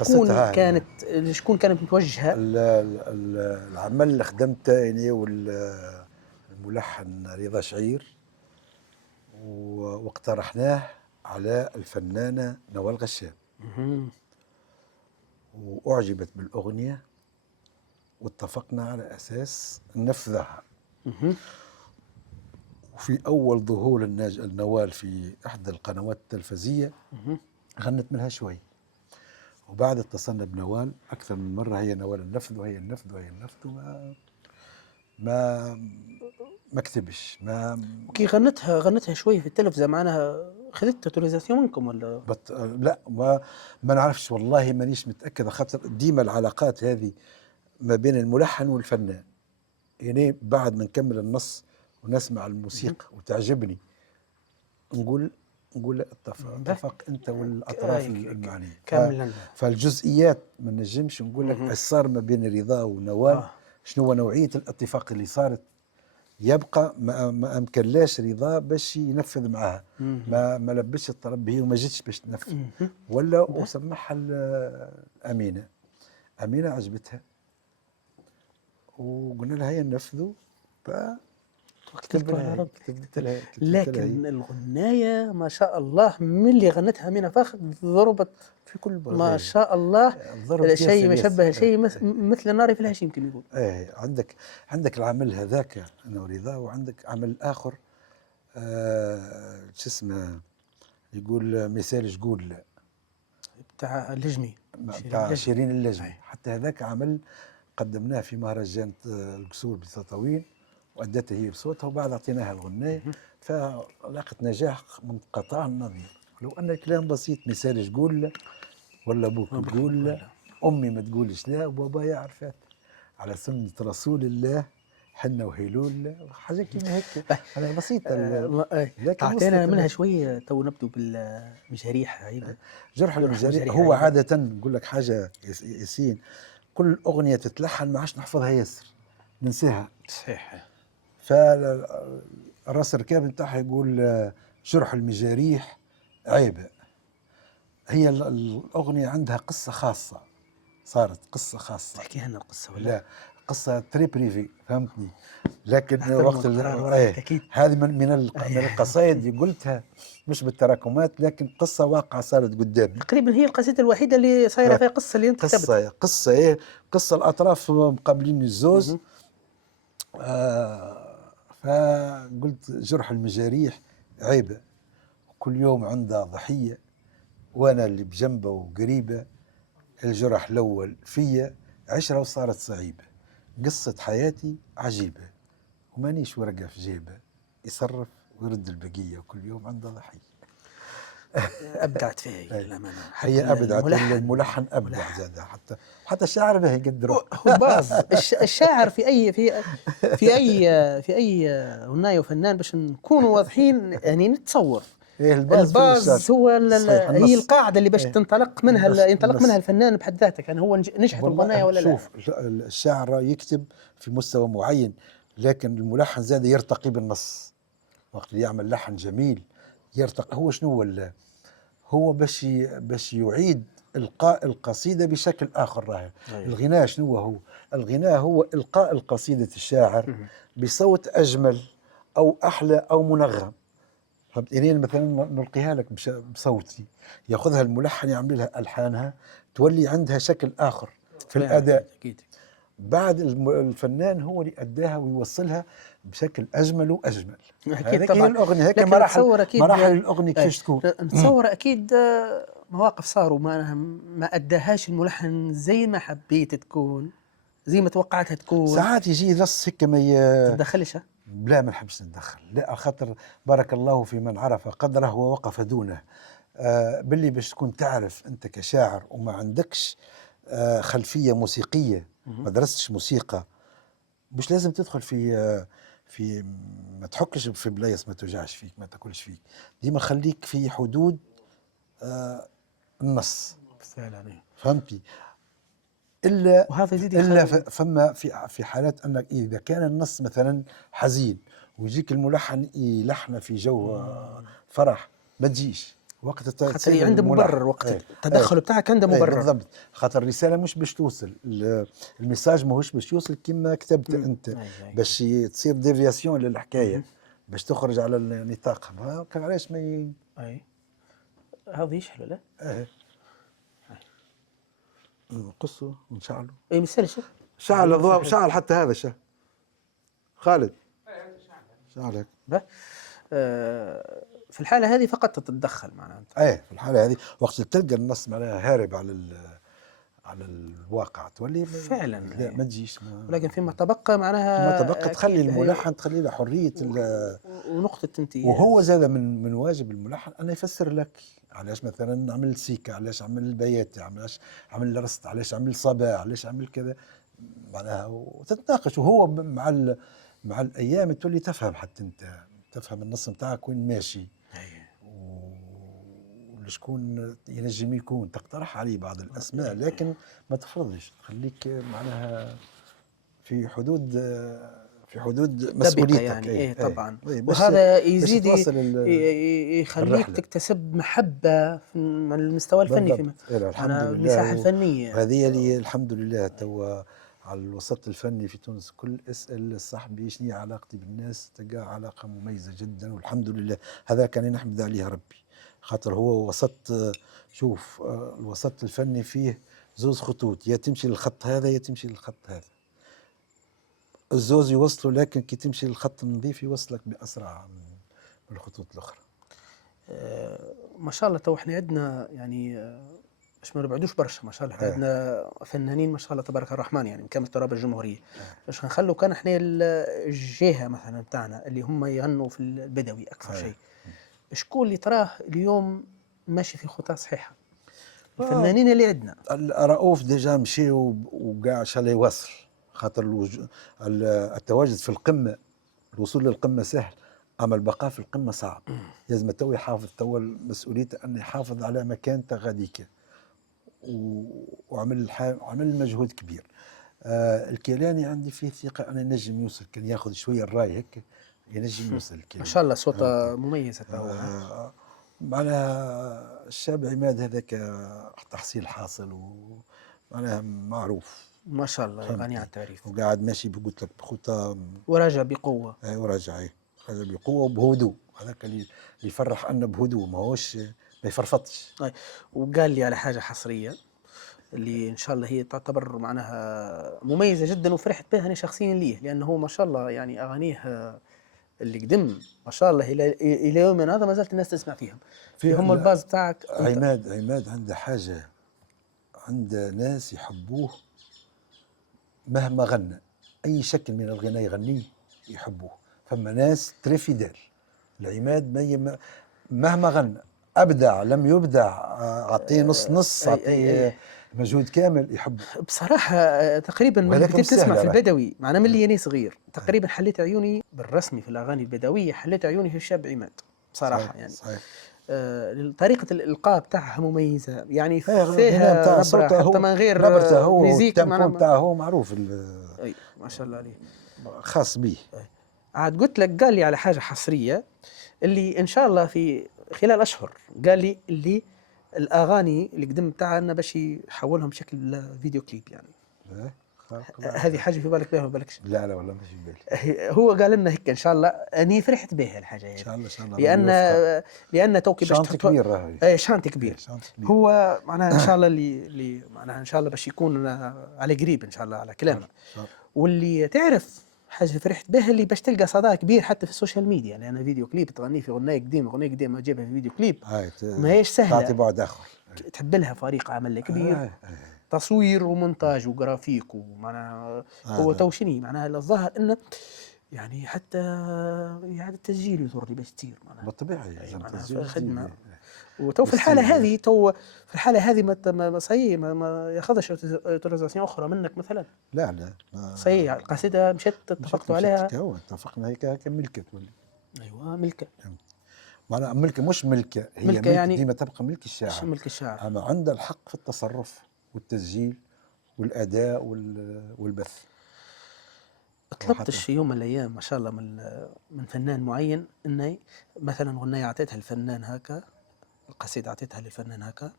قصتها لشكون كانت متوجهة. العمل اللي خدمته يعني، والملحن رضا شعير، واقترحناه على الفنانة نوال غشام، مهم. وأعجبت بالأغنية، واتفقنا على أساس ننفذها. مهم. وفي أول ظهور النوال في إحدى القنوات التلفزية مهم. غنت منها شوي، وبعد اتصلنا بنوال أكثر من مرة، هي نوال النفذ وهي النفذ وهي النفذ، ما ما كتبش ما كي غنتها شوي في التلفزة معناها خذت اوتوريزاسيون منكم ولا؟ لا ما نعرفش والله، مانيش متاكد، خاطر ديما العلاقات هذه ما بين الملحن والفنان. يعني بعد ما نكمل النص ونسمع الموسيقى وتعجبني، نقول لا، اتفق انت والاطراف المعنيه. كاملا. فالجزئيات ما نجمش نقول لك ايش صار ما بين رضا ونوال. شنو هو نوعيه الاتفاق اللي صارت؟ يبقى ما امكنلاش رضا باش ينفذ معها، ما لبسش الطلب هي وما جتش باش تنفذ، ولا وسمحها امينه عجبتها وقلنا لها هيا ننفذوا. كتبت لها لها لكن الغناية ما شاء الله من اللي غنتها أمينة فخر ضربت في كل بلد ما شاء الله. شيء ما شبه شيء مثل النار في الهشيم يمكن يقول. عندك العمل هذاك انا ورضا، وعندك عمل اخر شو اسمه، يقول مثال شقول بتاع اللجمي، بتاع شيرين اللجمي. حتى هذاك عمل قدمناه في مهرجان القصور بتطاوين، وأدته هي بصوتها، وبعد أعطيناها الغناية فلاقت نجاح منقطع النظير. لو أن الكلام بسيط، مثال تقول ولا أبوك تقول لا، أمي ما تقولش لا، وبابا يعرفها على سنة رسول الله، حنة وهيلول، حاجة كيما هيك. أنا بسيطة. أعطينا منها شوية تو نبدو بالمجاريح. عيبة جرح المجاريح هو عادة نقول لك حاجة ياسين، كل أغنية تتلحن ما عادش نحفظها ياسر، ننساها. صحيح. فالراس الركاب نتاعها يقول جرح المجاريح عيبة. هي الأغنية عندها قصة خاصة، صارت قصة خاصة. تحكيها لنا القصة ولا؟ لا، قصة تري بريفي، فهمتني. لكن وقت هذه من القصائد اللي قلتها مش بالتراكمات، لكن قصة واقعة صارت قدامي. تقريبا هي القصيدة الوحيدة اللي صايرة فيها قصة اللي انت كتبتها. قصة الأطراف مقابلين الزوز. فقلت جرح المجاريح عيبة، كل يوم عندها ضحية، وأنا اللي بجنبه وقريبة، الجرح الأول فيا، عشرة وصارت صعيبة، قصة حياتي عجيبة، ومانيش ورقة في جيبه، يصرف ويرد البقية، وكل يوم عنده ضحية. أبدعت فيها هي الأمانة. هي أبدعت، الملحن أبدع زاد، حتى الشاعر به يقدره. باز الشاعر في أي غناية وفنان باش نكونوا واضحين، يعني نتصور الباز هو هي القاعدة اللي باش ينطلق منها الفنان بحد ذاته. كان هو نجح في الغناية ولا لا؟ شوف، الشاعر يكتب في مستوى معين، لكن الملحن زاد يرتقي بالنص. وقت اللي يعمل لحن جميل يرتقي. هو شنو هو باش يعيد إلقاء القصيدة بشكل آخر. راهي الغناء شنو هو؟ الغناء هو إلقاء القصيدة الشاعر بصوت أجمل أو أحلى أو منغم. فهمت؟ يعني مثلا نلقيها لك بصوتي، ياخذها الملحن يعمل لها ألحانها، تولي عندها شكل آخر في الأداء. أكيد. بعد الفنان هو اللي أداها ويوصلها بشكل أجمل وأجمل. أكيد طبعا. الأغنية هيك مراحل الأغنية كيفاش تكون. نتصور أكيد مواقف صاروا ما أداهاش الملحن زي ما حبيت تكون، زي ما توقعتها تكون. ساعات يجي نص هيك ما تدخلش. لا، ما نحبش نتدخل، لا، خاطر بارك الله في من عرف قدره ووقف دونه. باللي باش تكون تعرف أنت كشاعر وما عندكش خلفية موسيقية، ما درستش موسيقى، مش لازم تدخل في ما تحكش في بلايص ما توجعش فيك، ما تاكلش فيك. ديما خليك في حدود النص. فهمتي؟ إلا فما في حالات أنك إذا كان النص مثلا حزين ويجيك الملحن يلحن في جو فرح، ما تجيش وقت خاطر عنده مبرر. وقت التدخل بتاعك عنده مبرر. بالضبط، خاطر الرسالة مش باش توصل، الميساج ماهوش باش يوصل كما كتبت أنت، باش تصير ديفياسيون للحكاية، باش تخرج على النطاق. كان علاش ما هذا يشحلوا لا؟ نقصوا ونشعلوا. اي مثال شعل الضوء، شعل حتى هذا شعل خالد، شعلك. في الحالة هذه فقط تتدخل معناها. في الحالة هذه وقت تلقى النص معناها هارب على بواقع تولي فعلا. لا ما تجيش ولكن فيما تبقى معناها فيما تبقى تخلي أكيد هي الملحن تخلي له حريه ونقطة وهو امتياز. زاد من واجب الملحن أن يفسر لك علاش مثلا عمل سيكا، علاش عمل بياتي، علاش عمل رست، علاش عمل صباح، علاش عمل كذا معناها، وتتناقش. وهو مع الأيام تولي تفهم، حتى أنت تفهم النص نتاعك وين ماشي ولشكون ينجم يكون، تقترح عليه بعض الأسماء لكن ما تفرضش، خليك معناها في حدود دقيقة مسؤوليتك. يعني إيه طبعا. باش وهذا باش يزيد تواصل يخليك الرحلة. تكتسب محبة في المستوى الفني بالضبط. فيما الحمد أنا لله المساحة الفنية. وهذه اللي الحمد لله توا على الوسط الفني في تونس كل اسأل صاحبي شنو علاقتي بالناس، تلقى علاقة مميزة جدا والحمد لله. هذا كان نحمد عليه ربي، خاطر هو وسط. شوف الوسط الفني فيه زوز خطوط، يا تمشي للخط هذا يا تمشي للخط هذا، الزوز يوصلوا، لكن كي تمشي للخط النظيف يوصلك بأسرع من الخطوط الأخرى. ما شاء الله تو احنا عندنا يعني باش ما نبعدوش برشا، ما شاء الله احنا عندنا فنانين ما شاء الله تبارك الرحمن يعني من كامل التراب الجمهورية. باش نخلوا كان احنا الجهة مثلا بتاعنا اللي هم يغنوا في البدوي أكثر شيء، شكون اللي تراه اليوم ماشي في خطى صحيحة؟ الفنانين اللي عندنا. رؤوف ديجا مشي وقاع شال يوصل، خاطر التواجد في القمة، الوصول للقمة سهل أما البقاء في القمة صعب. لازم تو يحافظ، تو مسؤوليته أن يحافظ على مكانته غاديك، وعمل مجهود كبير. الكيلاني عندي فيه ثقة أنه ينجم يوصل، كان ياخذ شوية الراي هيك ينجم يوصل الكيلاني. ما شاء الله صوته مميز هو. معناها الشاب عماد هذاك تحصيل حاصل ومعناها معروف ما شاء الله غني عن التعريف، وقاعد ماشي قلت لك بخطى وراجع بقوة. وراجع بقوة وبهدوء، هذاك اللي يفرح أنه بهدوء ما هوش ما يفرفطش. وقال لي على حاجة حصرية اللي إن شاء الله هي تعتبر معناها مميزة جدا وفرحت بها أنا شخصيا ليه، لأنه هو ما شاء الله يعني أغانيه اللي قدم ما شاء الله إلى يومنا هذا ما زالت الناس تسمع فيهم. هم الباز بتاعك عماد عنده حاجة، عنده ناس يحبوه مهما غنى، أي شكل من الغناء يغنيه يحبوه. فما ناس تري فيدال العماد، مهما غنى أبدع لم يبدع، أعطيه نص أعطيه مجهود كامل يحبه بصراحة. تقريبا من بديت تسمع في البدوي معنا من اللي أنا صغير تقريبا حليت عيوني بالرسمي في الأغاني البدوية، حليت عيوني في الشاب عماد بصراحة. صحيح يعني صحيح. طريقة الإلقاء بتاعها مميزة يعني فيها نبرة حتى من غير نبرته هو ميزيك، التيمبو بتاعه هو معروف. أي ما شاء الله عليه خاص به. عاد قلت لك قال لي على حاجة حصرية اللي إن شاء الله في خلال أشهر، قال لي اللي الأغاني اللي قدم بتاعنا باش يحولهم بشكل فيديو كليب يعني. هذه حاجة في بالك بها ولا بالكش؟ لا والله ما في بالي. هو قال لنا هيك إن شاء الله، أني فرحت بها الحاجة يعني. إن شاء الله لأن توكي باش شانت كبير راهي. شانت كبير. هو معناها إن شاء الله اللي معناها إن شاء الله باش يكون على قريب إن شاء الله على كلامه. واللي تعرف حاجة فرحت بها اللي باش تلقى صدى كبير حتى في السوشيال ميديا، لأن يعني فيديو كليب تغني في أغنية قديمة تجيبها في فيديو كليب ما هيش سهلة، تعطي بعد آخر، تحب لها فريق عمل كبير تصوير ومونتاج وجرافيك ومعناها هو توشني معناها الظاهر انه يعني حتى إعادة تسجيل يصير لي باش تصير معناها بالطبيعي يعني خدمة. وتو في الحالة هذه في الحالة هذه ما صحيح ما ياخذش اوتوريزاسيون اخرى منك مثلا. لا صحيح القصيدة مشت اتفقتوا عليها. اتفقنا هيك ملكة تولي. ايوه ملكة. معناها ملكة مش ملكة، هي ملكة يعني ديما تبقى ملك الشاعر. مش ملك الشاعر، أما عنده الحق في التصرف والتسجيل والأداء والبث. طلبتش في يوم من الأيام ما شاء الله من فنان معين إنه مثلا غنية أعطيتها للفنان هكا، القصيدة أعطيتها للفنان هكا،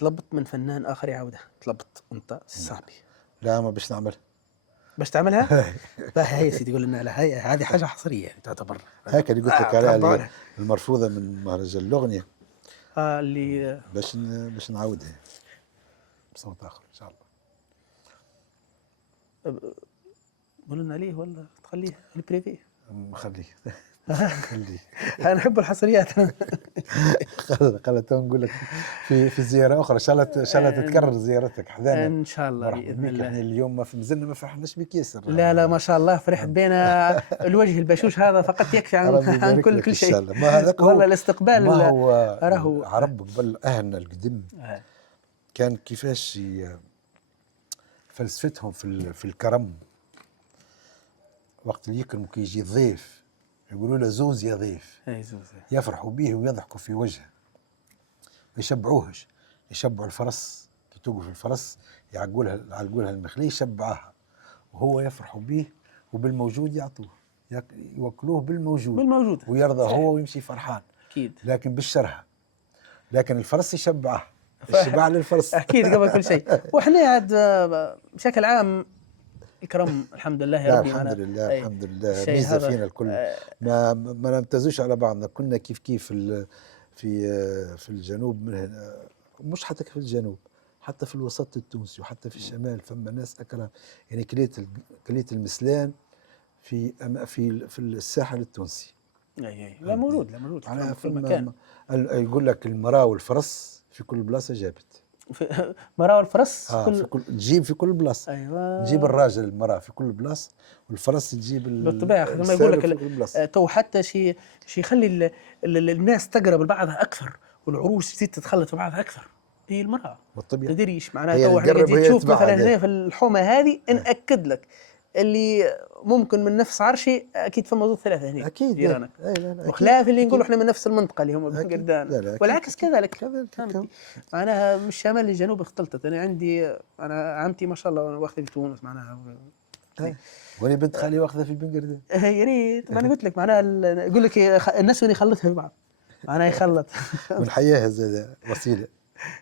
طلبت من فنان آخر يعاودها، طلبت أنت صاحبي؟ لا ما باش نعملها. باش تعملها؟ هي سيدي يقول لنا لا هذه حاجة حصرية يعني تعتبر. هيك اللي قلت لك عليها المرفوضة من مهرجان الأغنية اللي باش نعاودها بصوت آخر إن شاء الله. قول لنا عليه ولا تخليه البريفي؟ نخليه خلي انا نحب الحصريات. خلت نقول لك في زياره اخرى، ان شاء الله تتكرر زيارتك حذانا. ان شاء الله مرحبا باذن بك. احنا الله. اليوم مازلنا ما فرحناش بك ياسر. لا لا ما شاء الله فرحت بينا. الوجه البشوش هذا فقط يكفي عن ربي عن يبارك لك كل ان شاء شيء. الله. ما هذاك والله هو، الاستقبال ما هو راهو العرب قبل اهلنا القدم آه. كان كيفاش فلسفتهم في الكرم. وقت اللي يكرم كي يجي ضيف يقولوا له زوز يا ضيف، اي زوز. يفرحوا به ويضحكوا في وجهه، يشبعوهش. يشبعوا الفرس، كي توقف الفرس يعلقوا لها المخليه يشبعها، وهو يفرح به وبالموجود يعطوه، يوكلوه بالموجود بالموجود ويرضى هو ويمشي فرحان. اكيد. لكن بالشرها، لكن الفرس يشبعه، الشبع للفرس. اكيد قبل كل شيء. واحنا عاد بشكل عام الكرم الحمد لله يا لا ربي. الحمد لله أي الحمد لله، الشيء ميزه هذا فينا الكل. ما نمتازوش على بعضنا، كنا كيف كيف في الجنوب من هنا، مش حتى في الجنوب، حتى في الوسط التونسي وحتى في الشمال فما ناس اكرم. يعني كليت المسلان في الساحل التونسي. اي لا موجود، لا موجود على في المكان. يقول لك المراه والفرس في كل بلاصه جابت. مرا والفرس في كل تجيب في كل بلاصه. ايوه تجيب الراجل المراه في كل بلاصه، والفرس تجيب بالطبيعه. لما يقول في كل بلاصه. لك تو حتى شيء يخلي الناس تقرب لبعضها اكثر والعروس تزيد تتخلط في بعضها اكثر، هي المراه. بالطبيعه تدريش معناها هي تو احنا تقرب تجي وهي تشوف تبعد. مثلا هنا في الحومه هذه ناكد لك اللي ممكن من نفس عرشي اكيد فما زوج ثلاثه هنا اكيد جيرانك، لا وخلاف اللي نقولوا احنا من نفس المنطقه اللي هم بن أكيد. قردان، لا لا والعكس كذلك. كذلك. معناها من الشمال للجنوب اختلطت. انا عمتي ما شاء الله وانا واخذه في تونس معناها. وانا بنت خالي واخذه في بن قردان. يا ريت. ما انا قلت لك معناها يقول لك الناس وين يخلطها في بعض، معناها يخلط. ونحياها زاد وسيله.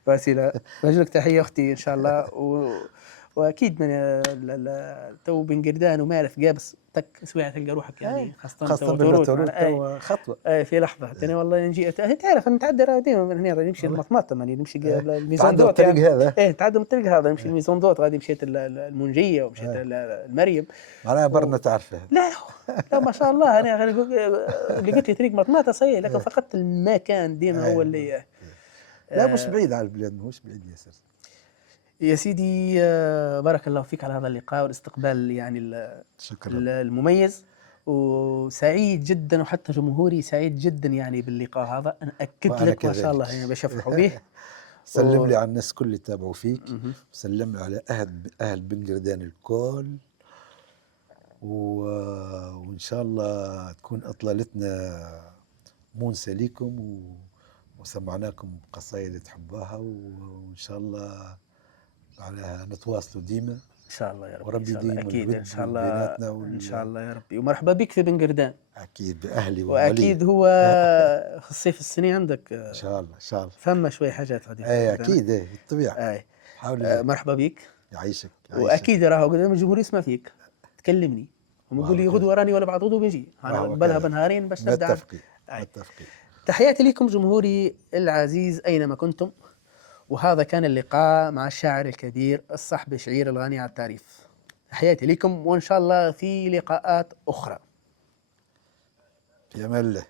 وسيله. نوجه لك تحيه اختي ان شاء الله. واكيد من تو بن قردان ومارف قابس تك سويعه تلقى روحك يعني، خاصه بالتورود خطوه. في لحظه ثاني والله نجي. تعرف نتعدى ديما من هنا نمشي المطماطم، يعني نمشي الميزان دوت الطريق يعني. هذا تعدى من الطريق هذا نمشي الميزان دوت، غادي مشيت المنجيه ومشيت المريم. معناها برنا تعرفها. لا لا ما شاء الله. انا اللي قلت لي طريق مطماطه صحيح، لكن فقدت المكان ديما هو اللي لا مش بعيد على البلاد، مش بعيد ياسر. يا سيدي بارك الله فيك على هذا اللقاء والاستقبال يعني شكرا. المميز، وسعيد جدا، وحتى جمهوري سعيد جدا يعني باللقاء هذا. انا اكد لك ما شاء الله يعني بشفرحوا به. سلم لي على الناس كل اللي تابعوا فيك، وسلم لي على اهل بن قردان الكل، وان شاء الله تكون اطلالتنا مونسه لكم وسمعناكم قصايد تحبوها، وان شاء الله على نتواصلوا ديما ان شاء الله يا رب. وربي يديم اكيد ان شاء الله ان شاء الله يا ربي. ومرحبا بك في بن قردان. اكيد باهلي واكيد هو في الصيف السنه عندك ان شاء الله ان شاء الله فما شويه حاجات غادي. اي اكيد بالطبيعه. اي حاول مرحبا بك. يعيشك. واكيد راهو قدام الجمهور يسمع فيك تكلمني، هم يقول لي غدوه راني ولا بعد غدوه بنجي، انا قبلها بنهارين باش نبدا. متفقين. تحياتي لكم جمهوري العزيز اينما كنتم، وهذا كان اللقاء مع الشاعر الكبير الصحب شعير الغني عن التعريف. تحياتي لكم، وان شاء الله في لقاءات اخرى. في امان الله.